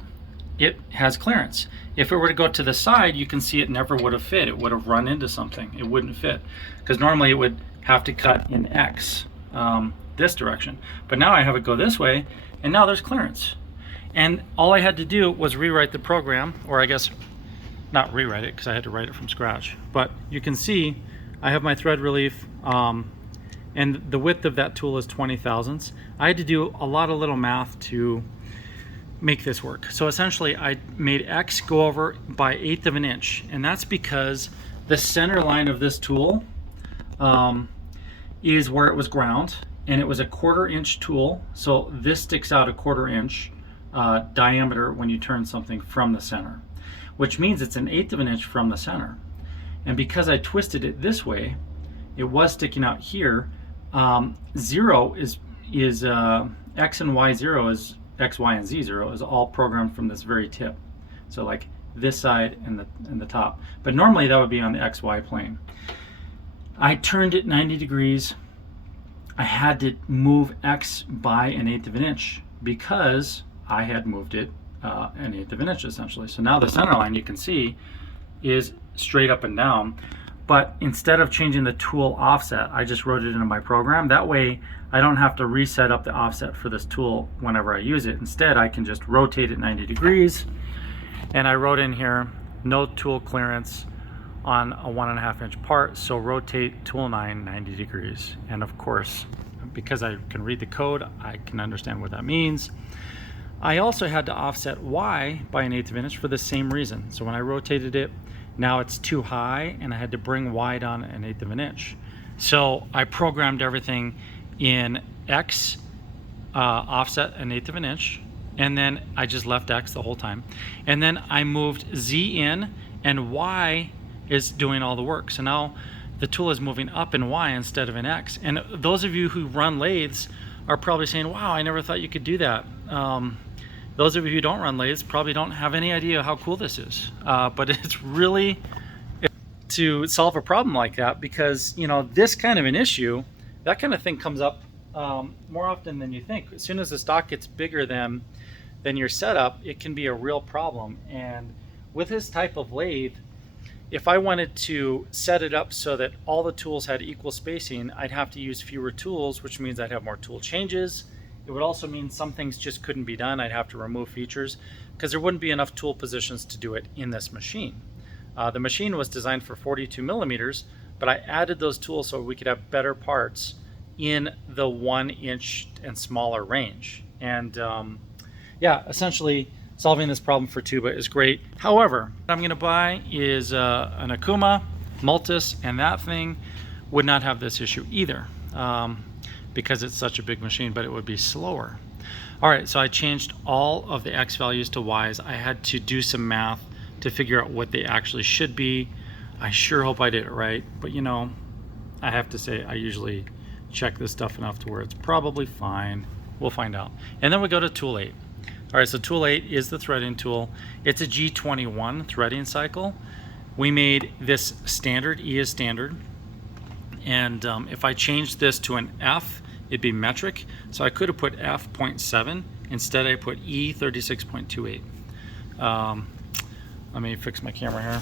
it has clearance. If it were to go to the side, you can see it never would have fit. It would have run into something. It wouldn't fit, because normally it would have to cut in X, this direction. But now I have it go this way, and now there's clearance. And all I had to do was rewrite the program, or I guess not rewrite it, because I had to write it from scratch. But you can see I have my thread relief, and the width of that tool is 20 thousandths. I had to do a lot of little math to make this work. So essentially I made X go over by 1/8 of an inch, and that's because the center line of this tool is where it was ground, and it was a 1/4 inch tool. So this sticks out a 1/4 inch diameter when you turn something from the center, which means it's an 1/8 of an inch from the center. And because I twisted it this way, it was sticking out here. 0 is X and Y 0 is X, Y, and Z 0 is all programmed from this very tip. So like this side and the top. But normally that would be on the XY plane. I turned it 90 degrees. I had to move X by 1/8 of an inch because I had moved it 1/8 of an inch essentially. So now the center line, you can see, is straight up and down. But instead of changing the tool offset, I just wrote it into my program. That way I don't have to reset up the offset for this tool whenever I use it. Instead, I can just rotate it 90 degrees. And I wrote in here, no tool clearance on a 1.5 inch part, so rotate tool 90 degrees. And of course, because I can read the code, I can understand what that means. I also had to offset Y by 1/8 of an inch for the same reason. So when I rotated it, now it's too high, and I had to bring Y down 1/8 of an inch. So I programmed everything in X offset 1/8 of an inch, and then I just left X the whole time. And then I moved Z in, and Y is doing all the work. So now the tool is moving up in Y instead of in X. And those of you who run lathes are probably saying, wow, I never thought you could do that. Those of you who don't run lathes probably don't have any idea how cool this is. But it's really to solve a problem like that, because you know, this kind of an issue, that kind of thing comes up more often than you think. As soon as the stock gets bigger than your setup, it can be a real problem. And with this type of lathe, if I wanted to set it up so that all the tools had equal spacing, I'd have to use fewer tools, which means I'd have more tool changes. It would also mean some things just couldn't be done. I'd have to remove features because there wouldn't be enough tool positions to do it in this machine. The machine was designed for 42 millimeters, but I added those tools so we could have better parts in the 1 inch and smaller range. And yeah, essentially solving this problem for TUBA is great. However, what I'm gonna buy is an Akuma Multis, and that thing would not have this issue either. Because it's such a big machine, but it would be slower. All right, so I changed all of the X values to Y's. I had to do some math to figure out what they actually should be. I sure hope I did it right, but you know, I have to say I usually check this stuff enough to where it's probably fine. We'll find out. And then we go to tool 8. All right, so tool 8 is the threading tool. It's a G21 threading cycle. We made this standard, E is standard. And if I changed this to an F, it'd be metric. So I could have put F.7. Instead, I put E 36.28. Let me fix my camera here.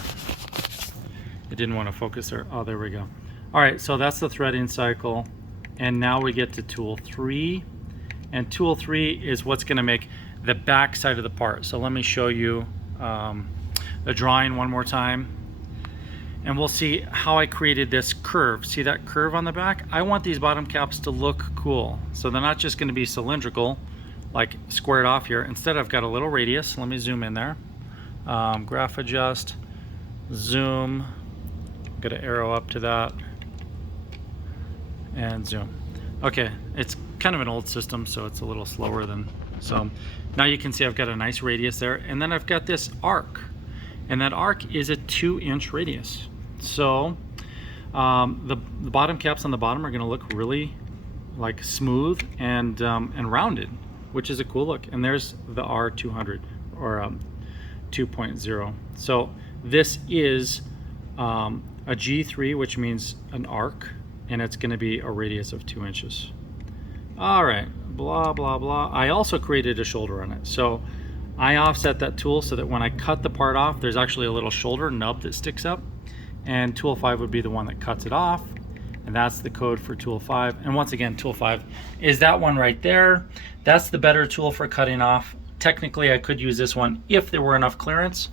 It didn't want to focus there. Oh, there we go. All right, so that's the threading cycle. And now we get to tool 3. And tool 3 is what's going to make the back side of the part. So let me show you the drawing one more time. And we'll see how I created this curve. See that curve on the back? I want these bottom caps to look cool. So they're not just gonna be cylindrical, like squared off here. Instead, I've got a little radius. Let me zoom in there. Graph adjust, zoom, get an arrow up to that, and zoom. Okay, it's kind of an old system, so it's a little slower than, so now you can see I've got a nice radius there, and then I've got this arc, and that arc is a 2-inch radius. So the bottom caps on the bottom are going to look really like smooth and rounded, which is a cool look. And there's the R200 or 2.0. So this is a G3, which means an arc, and it's going to be a radius of 2 inches. All right, blah blah blah. I also created a shoulder on it. So I offset that tool so that when I cut the part off, there's actually a little shoulder nub that sticks up, and tool 5 would be the one that cuts it off, and that's the code for tool 5. And once again, tool 5 is that one right there. That's the better tool for cutting off. Technically, I could use this one if there were enough clearance.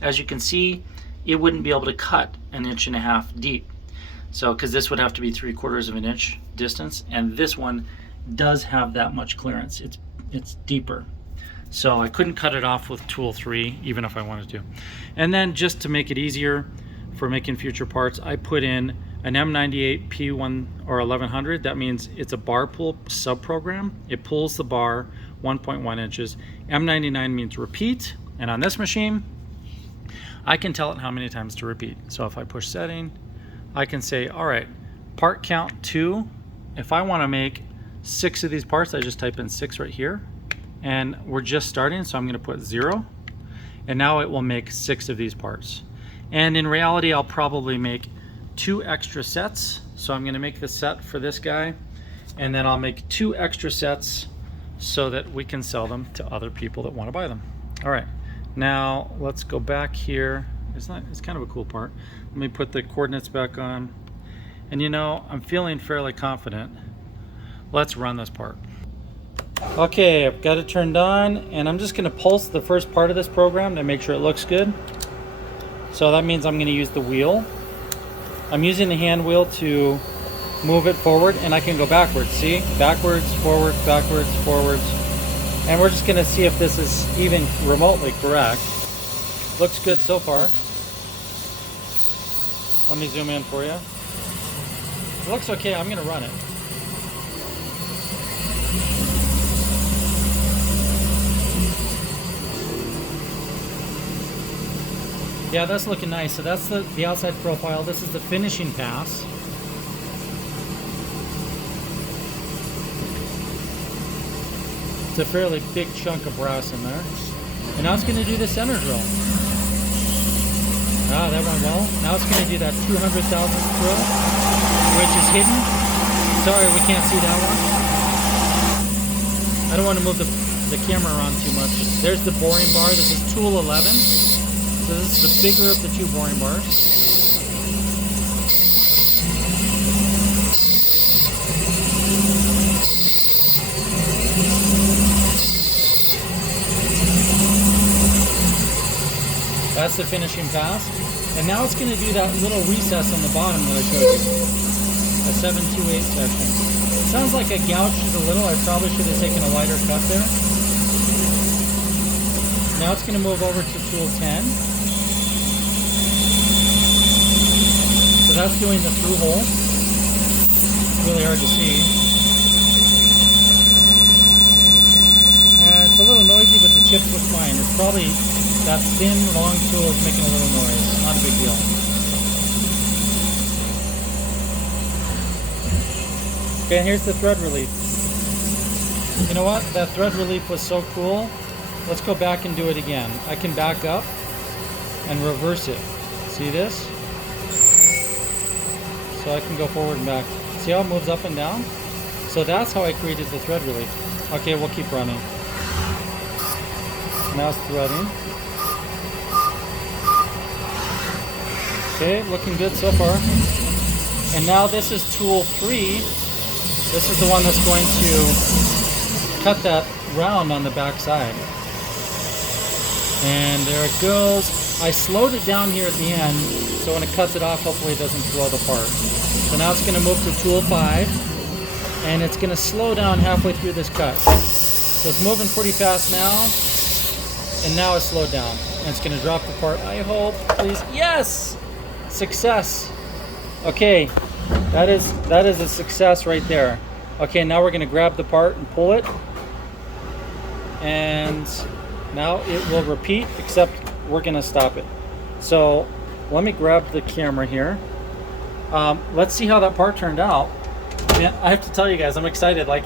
As you can see, it wouldn't be able to cut 1.5 inches deep. So, because this would have to be 3/4 of an inch distance, and this one does have that much clearance. It's deeper. So I couldn't cut it off with tool 3, even if I wanted to. And then just to make it easier for making future parts, I put in an M98 P1 or 1100. That means it's a bar pull sub-program. It pulls the bar 1.1 inches. M99 means repeat, and on this machine, I can tell it how many times to repeat. So if I push setting, I can say, all right, part count 2. If I want to make 6 of these parts, I just type in 6 right here. And we're just starting, so I'm going to put 0. And now it will make 6 of these parts. And in reality, I'll probably make 2 extra sets. So I'm going to make the set for this guy, and then I'll make 2 extra sets so that we can sell them to other people that want to buy them. All right, now let's go back here. It's kind of a cool part. Let me put the coordinates back on. And you know, I'm feeling fairly confident. Let's run this part. Okay, I've got it turned on, and I'm just going to pulse the first part of this program to make sure it looks good. So that means I'm going to use the wheel. I'm using the hand wheel to move it forward, and I can go backwards. See? Backwards, forwards, backwards, forwards. And we're just going to see if this is even remotely correct. Looks good so far. Let me zoom in for you. It looks okay. I'm going to run it. Yeah, that's looking nice. So that's the outside profile. This is the finishing pass. It's a fairly big chunk of brass in there. And now it's going to do the center drill. Ah, that went well. Now it's going to do that 200,000th drill, which is hidden. Sorry, we can't see that one. I don't want to move the camera around too much. There's the boring bar. This is tool 11. So this is the bigger of the 2 boring bars. That's the finishing pass. And now it's going to do that little recess on the bottom that I showed you. A 728 section. It sounds like I gouged it a little. I probably should have taken a lighter cut there. Now it's going to move over to tool 10. So that's doing the through hole. It's really hard to see. And it's a little noisy, but the chips look fine. It's probably that thin, long tool is making a little noise. Not a big deal. Okay, and here's the thread relief. You know what? That thread relief was so cool. Let's go back and do it again. I can back up and reverse it. See this? So I can go forward and back. See how it moves up and down? So that's how I created the thread relief. Okay, we'll keep running. Now it's threading. Okay, looking good so far. And now this is tool 3. This is the one that's going to cut that round on the back side. And there it goes. I slowed it down here at the end, so when it cuts it off, hopefully it doesn't throw the part. So now it's going to move to tool 5, and it's going to slow down halfway through this cut. So it's moving pretty fast now, and now it's slowed down. And it's going to drop the part, I hope, please. Yes! Success! Okay, that is a success right there. Okay, now we're going to grab the part and pull it. And now it will repeat, except we're going to stop it. So let me grab the camera here. Let's see how that part turned out. Man, I have to tell you guys, I'm excited. Like,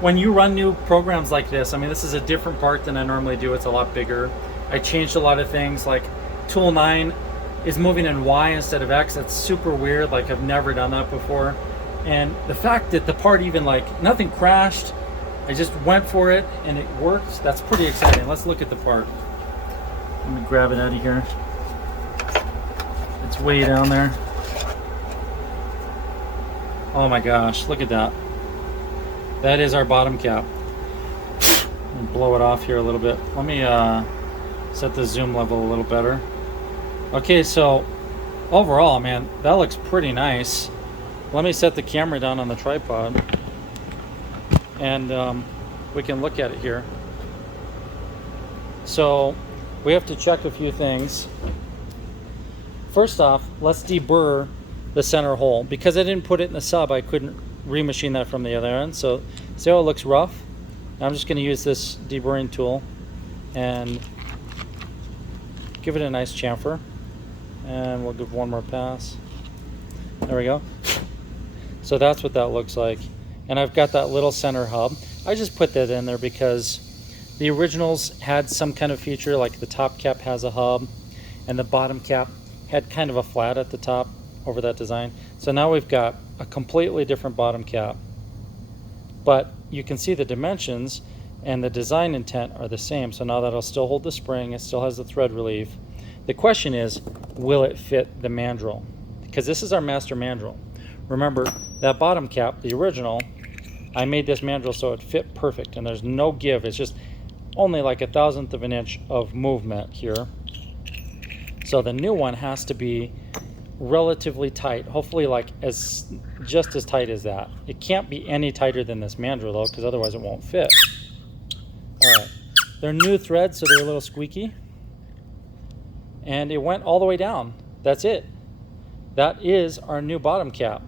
when you run new programs like this, I mean, this is a different part than I normally do. It's a lot bigger. I changed a lot of things, like tool 9 is moving in Y instead of X. That's super weird. Like, I've never done that before. And the fact that the part even, like, nothing crashed, I just went for it and it worked. That's pretty exciting. Let's look at the part. Let me grab it out of here. It's way down there. Oh my gosh, look at that. That is our bottom cap. Let me blow it off here a little bit. Let me set the zoom level a little better. Okay, so overall, man, that looks pretty nice. Let me set the camera down on the tripod and we can look at it here. So we have to check a few things. First off, let's deburr the center hole. Because I didn't put it in the sub, I couldn't remachine that from the other end. So see how it looks rough? I'm just going to use this deburring tool and give it a nice chamfer. And we'll give one more pass. There we go. So that's what that looks like. And I've got that little center hub. I just put that in there because the originals had some kind of feature, like the top cap has a hub and the bottom cap had kind of a flat at the top over that design. So now we've got a completely different bottom cap, but you can see the dimensions and the design intent are the same. So now that'll still hold the spring, it still has the thread relief. The question is, will it fit the mandrel? Because this is our master mandrel. Remember, that bottom cap, the original, I made this mandrel so it fit perfect and there's no give. It's just only like 1/1000th of an inch of movement here. So the new one has to be relatively tight, hopefully like just as tight as that. It can't be any tighter than this mandrel though, because otherwise it won't fit. All right, they're new threads, so they're a little squeaky. And it went all the way down. That's it. That is our new bottom cap.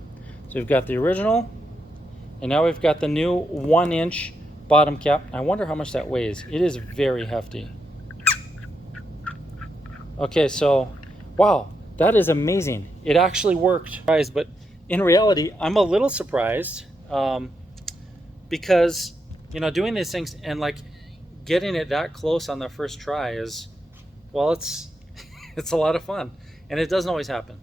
So we've got the original, and now we've got the new 1-inch bottom cap. I wonder how much that weighs. It is very hefty. Okay, so wow, that is amazing. It actually worked. But in reality, I'm a little surprised because, you know, doing these things and like getting it that close on the first try is, well, it's a lot of fun, and it doesn't always happen.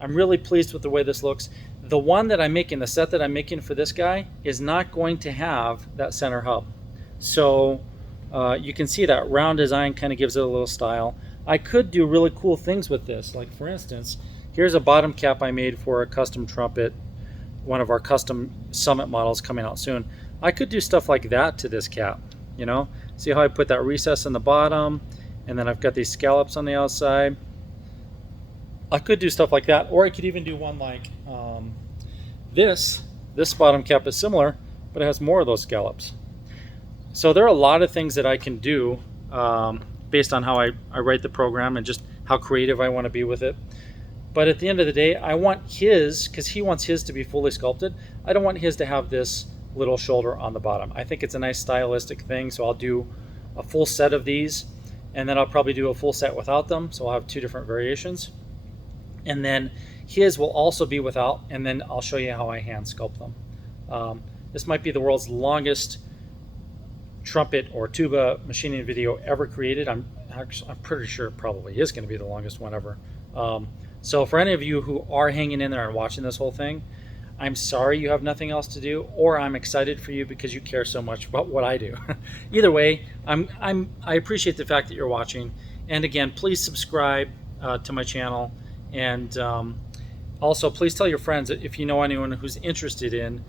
I'm really pleased with the way this looks. The one that I'm making, the set that I'm making for this guy, is not going to have that center hub. So you can see that round design kind of gives it a little style. I could do really cool things with this. Like for instance, here's a bottom cap I made for a custom trumpet, one of our custom Summit models coming out soon. I could do stuff like that to this cap, you know? See how I put that recess in the bottom, and then I've got these scallops on the outside. I could do stuff like that, or I could even do one like this. This bottom cap is similar, but it has more of those scallops. So there are a lot of things that I can do based on how I write the program and just how creative I want to be with it. But at the end of the day, I want his, because he wants his to be fully sculpted, I don't want his to have this little shoulder on the bottom. I think it's a nice stylistic thing, so I'll do a full set of these, and then I'll probably do a full set without them, so I'll have 2 different variations. And then his will also be without, and then I'll show you how I hand sculpt them. This might be the world's longest trumpet or tuba machining video ever created. I'm pretty sure it probably is going to be the longest one ever. So for any of you who are hanging in there and watching this whole thing, I'm sorry you have nothing else to do, or I'm excited for you because you care so much about what I do. Either way, I appreciate the fact that you're watching. And again, please subscribe to my channel. And also, please tell your friends if you know anyone who's interested in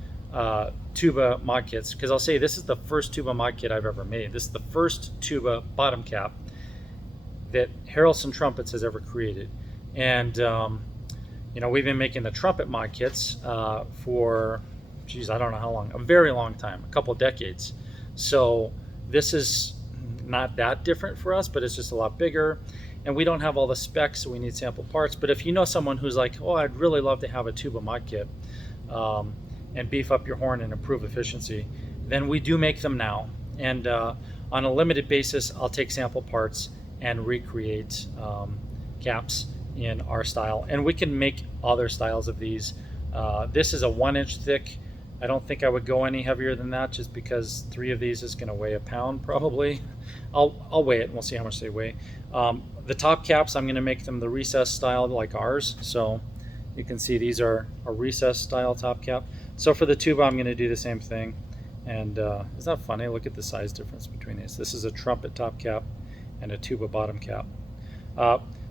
tuba mod kits, because I'll say this is the first tuba mod kit I've ever made. This is the first tuba bottom cap that Harrelson Trumpets has ever created. And you know, we've been making the trumpet mod kits for, geez, I don't know how long, a very long time, a couple of decades. So this is not that different for us, but it's just a lot bigger. And we don't have all the specs, so we need sample parts. But if you know someone who's like, oh, I'd really love to have a tuba mod kit and beef up your horn and improve efficiency, then we do make them now. And on a limited basis, I'll take sample parts and recreate caps in our style. And we can make other styles of these. This is a 1-inch thick. I don't think I would go any heavier than that, just because 3 of these is going to weigh a pound probably. I'll weigh it and we'll see how much they weigh. The top caps, I'm going to make them the recess style like ours. So you can see these are a recess style top cap. So for the tuba, I'm going to do the same thing. And is that funny? Look at the size difference between these. This is a trumpet top cap and a tuba bottom cap.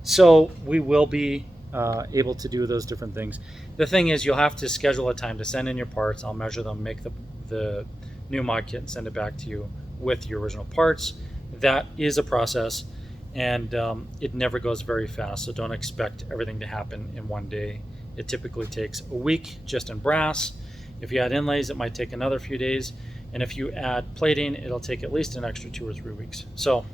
So we will be able to do those different things. The thing is, you'll have to schedule a time to send in your parts. I'll measure them, make the new mod kit, and send it back to you with your original parts. That is a process, and it never goes very fast, so don't expect everything to happen in one day. It typically takes a week just in brass. If you add inlays, it might take another few days, and if you add plating, it'll take at least an extra 2 or 3 weeks. So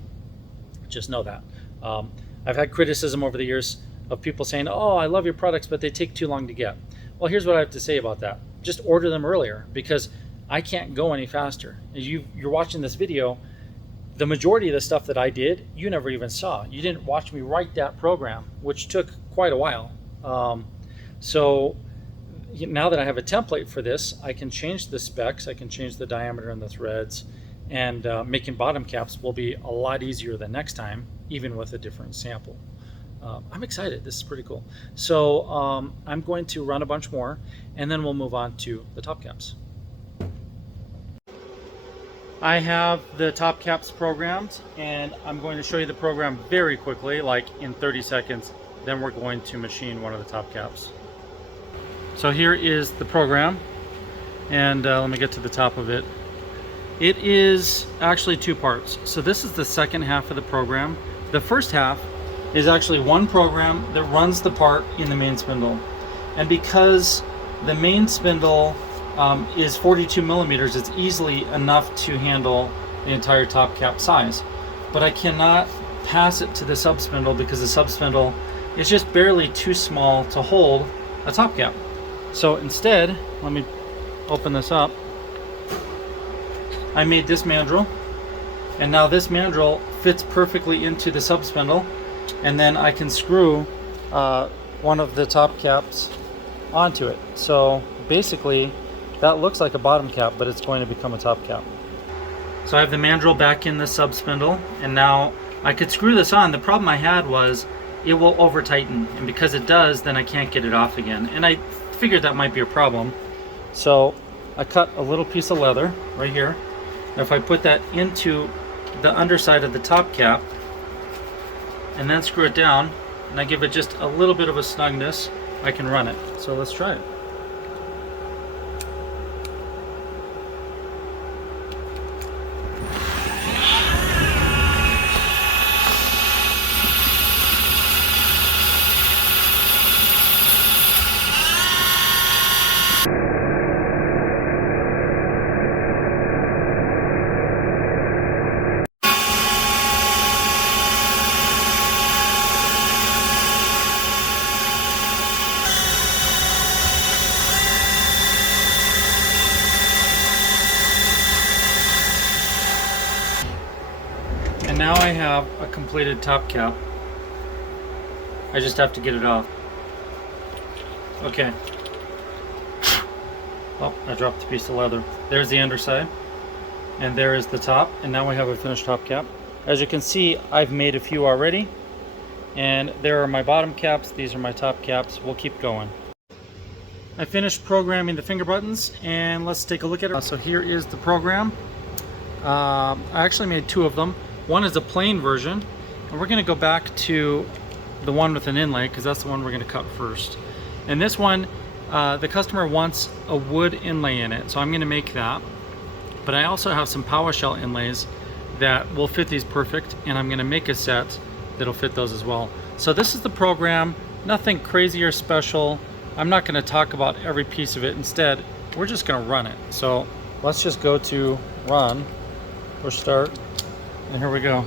just know that. I've had criticism over the years of people saying, oh, I love your products, but they take too long to get. Well, here's what I have to say about that. Just order them earlier, because I can't go any faster. You're watching this video, the majority of the stuff that I did, you never even saw. You didn't watch me write that program, which took quite a while. So now that I have a template for this, I can change the specs, I can change the diameter and the threads, and making bottom caps will be a lot easier than next time, even with a different sample. I'm excited. This is pretty cool. So I'm going to run a bunch more, and then we'll move on to the top caps. I have the top caps programmed, and I'm going to show you the program very quickly, like in 30 seconds. Then we're going to machine one of the top caps. So here is the program, and let me get to the top of it. It is actually 2 parts. So this is the second half of the program. The first half is actually one program that runs the part in the main spindle. And because the main spindle is 42 millimeters, it's easily enough to handle the entire top cap size. But I cannot pass it to the sub spindle because the sub spindle is just barely too small to hold a top cap. So instead, let me open this up. I made this mandrel, and now this mandrel fits perfectly into the sub spindle, and then I can screw one of the top caps onto it. So basically that looks like a bottom cap, but it's going to become a top cap. So I have the mandrel back in the sub spindle, and now I could screw this on. The problem I had was it will over tighten, and because it does, then I can't get it off again, and I figured that might be a problem. So I cut a little piece of leather right here. If I put that into the underside of the top cap and then screw it down, and I give it just a little bit of a snugness, I can run it. So let's try it. And now I have a completed top cap. I just have to get it off. Okay. Oh, I dropped a piece of leather. There's the underside, and there is the top, and now we have a finished top cap. As you can see, I've made a few already, and there are my bottom caps. These are my top caps. We'll keep going. I finished programming the finger buttons, and let's take a look at it. So here is the program. I actually made 2 of them. One is a plain version, and we're going to go back to the one with an inlay because that's the one we're going to cut first. And this one, the customer wants a wood inlay in it, so I'm going to make that. But I also have some PowerShell inlays that will fit these perfect, and I'm going to make a set that'll fit those as well. So this is the program, nothing crazy or special. I'm not going to talk about every piece of it. Instead, we're just going to run it. So let's just go to run or start. And here we go.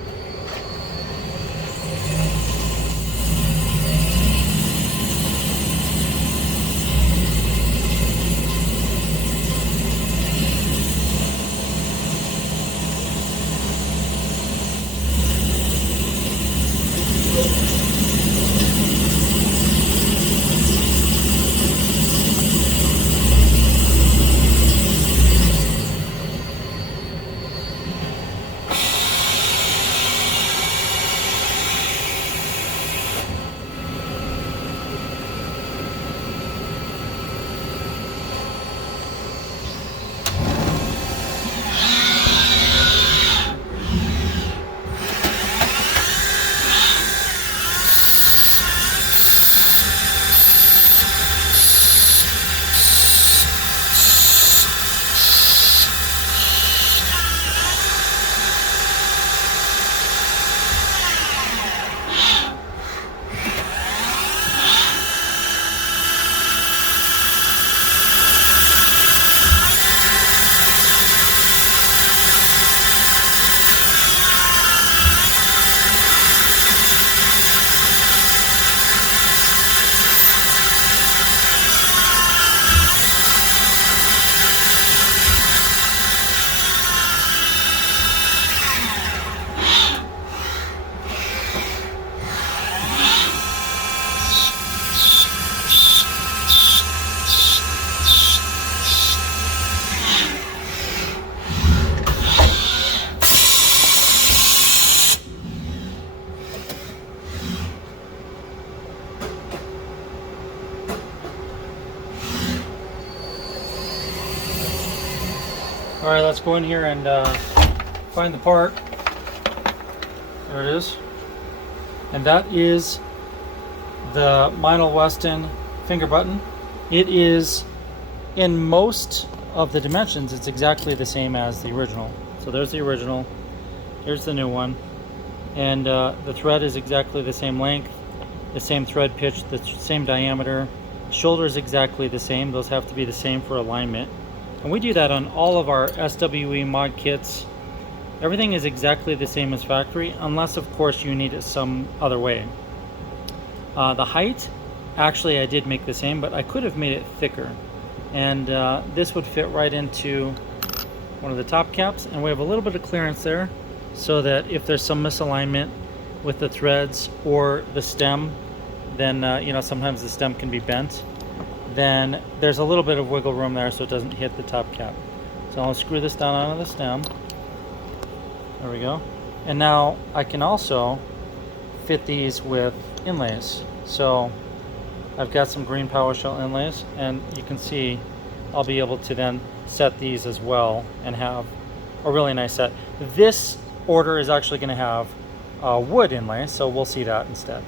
All right, let's go in here and find the part. There it is. And that is the Meinl Weston finger button. It is, in most of the dimensions, it's exactly the same as the original. So there's the original, here's the new one, and the thread is exactly the same length, the same thread pitch, the same diameter. Shoulder is exactly the same. Those have to be the same for alignment. And we do that on all of our SWE mod kits. Everything is exactly the same as factory, unless of course you need it some other way. The height, actually I did make the same, but I could have made it thicker. And this would fit right into one of the top caps, and we have a little bit of clearance there, so that if there's some misalignment with the threads or the stem, then you know, sometimes the stem can be bent, then there's a little bit of wiggle room there so it doesn't hit the top cap. So I'll screw this down onto the stem. There we go. And now I can also fit these with inlays. So I've got some green power shell inlays, and you can see I'll be able to then set these as well and have a really nice set. This order is actually going to have wood inlay, so we'll see that instead.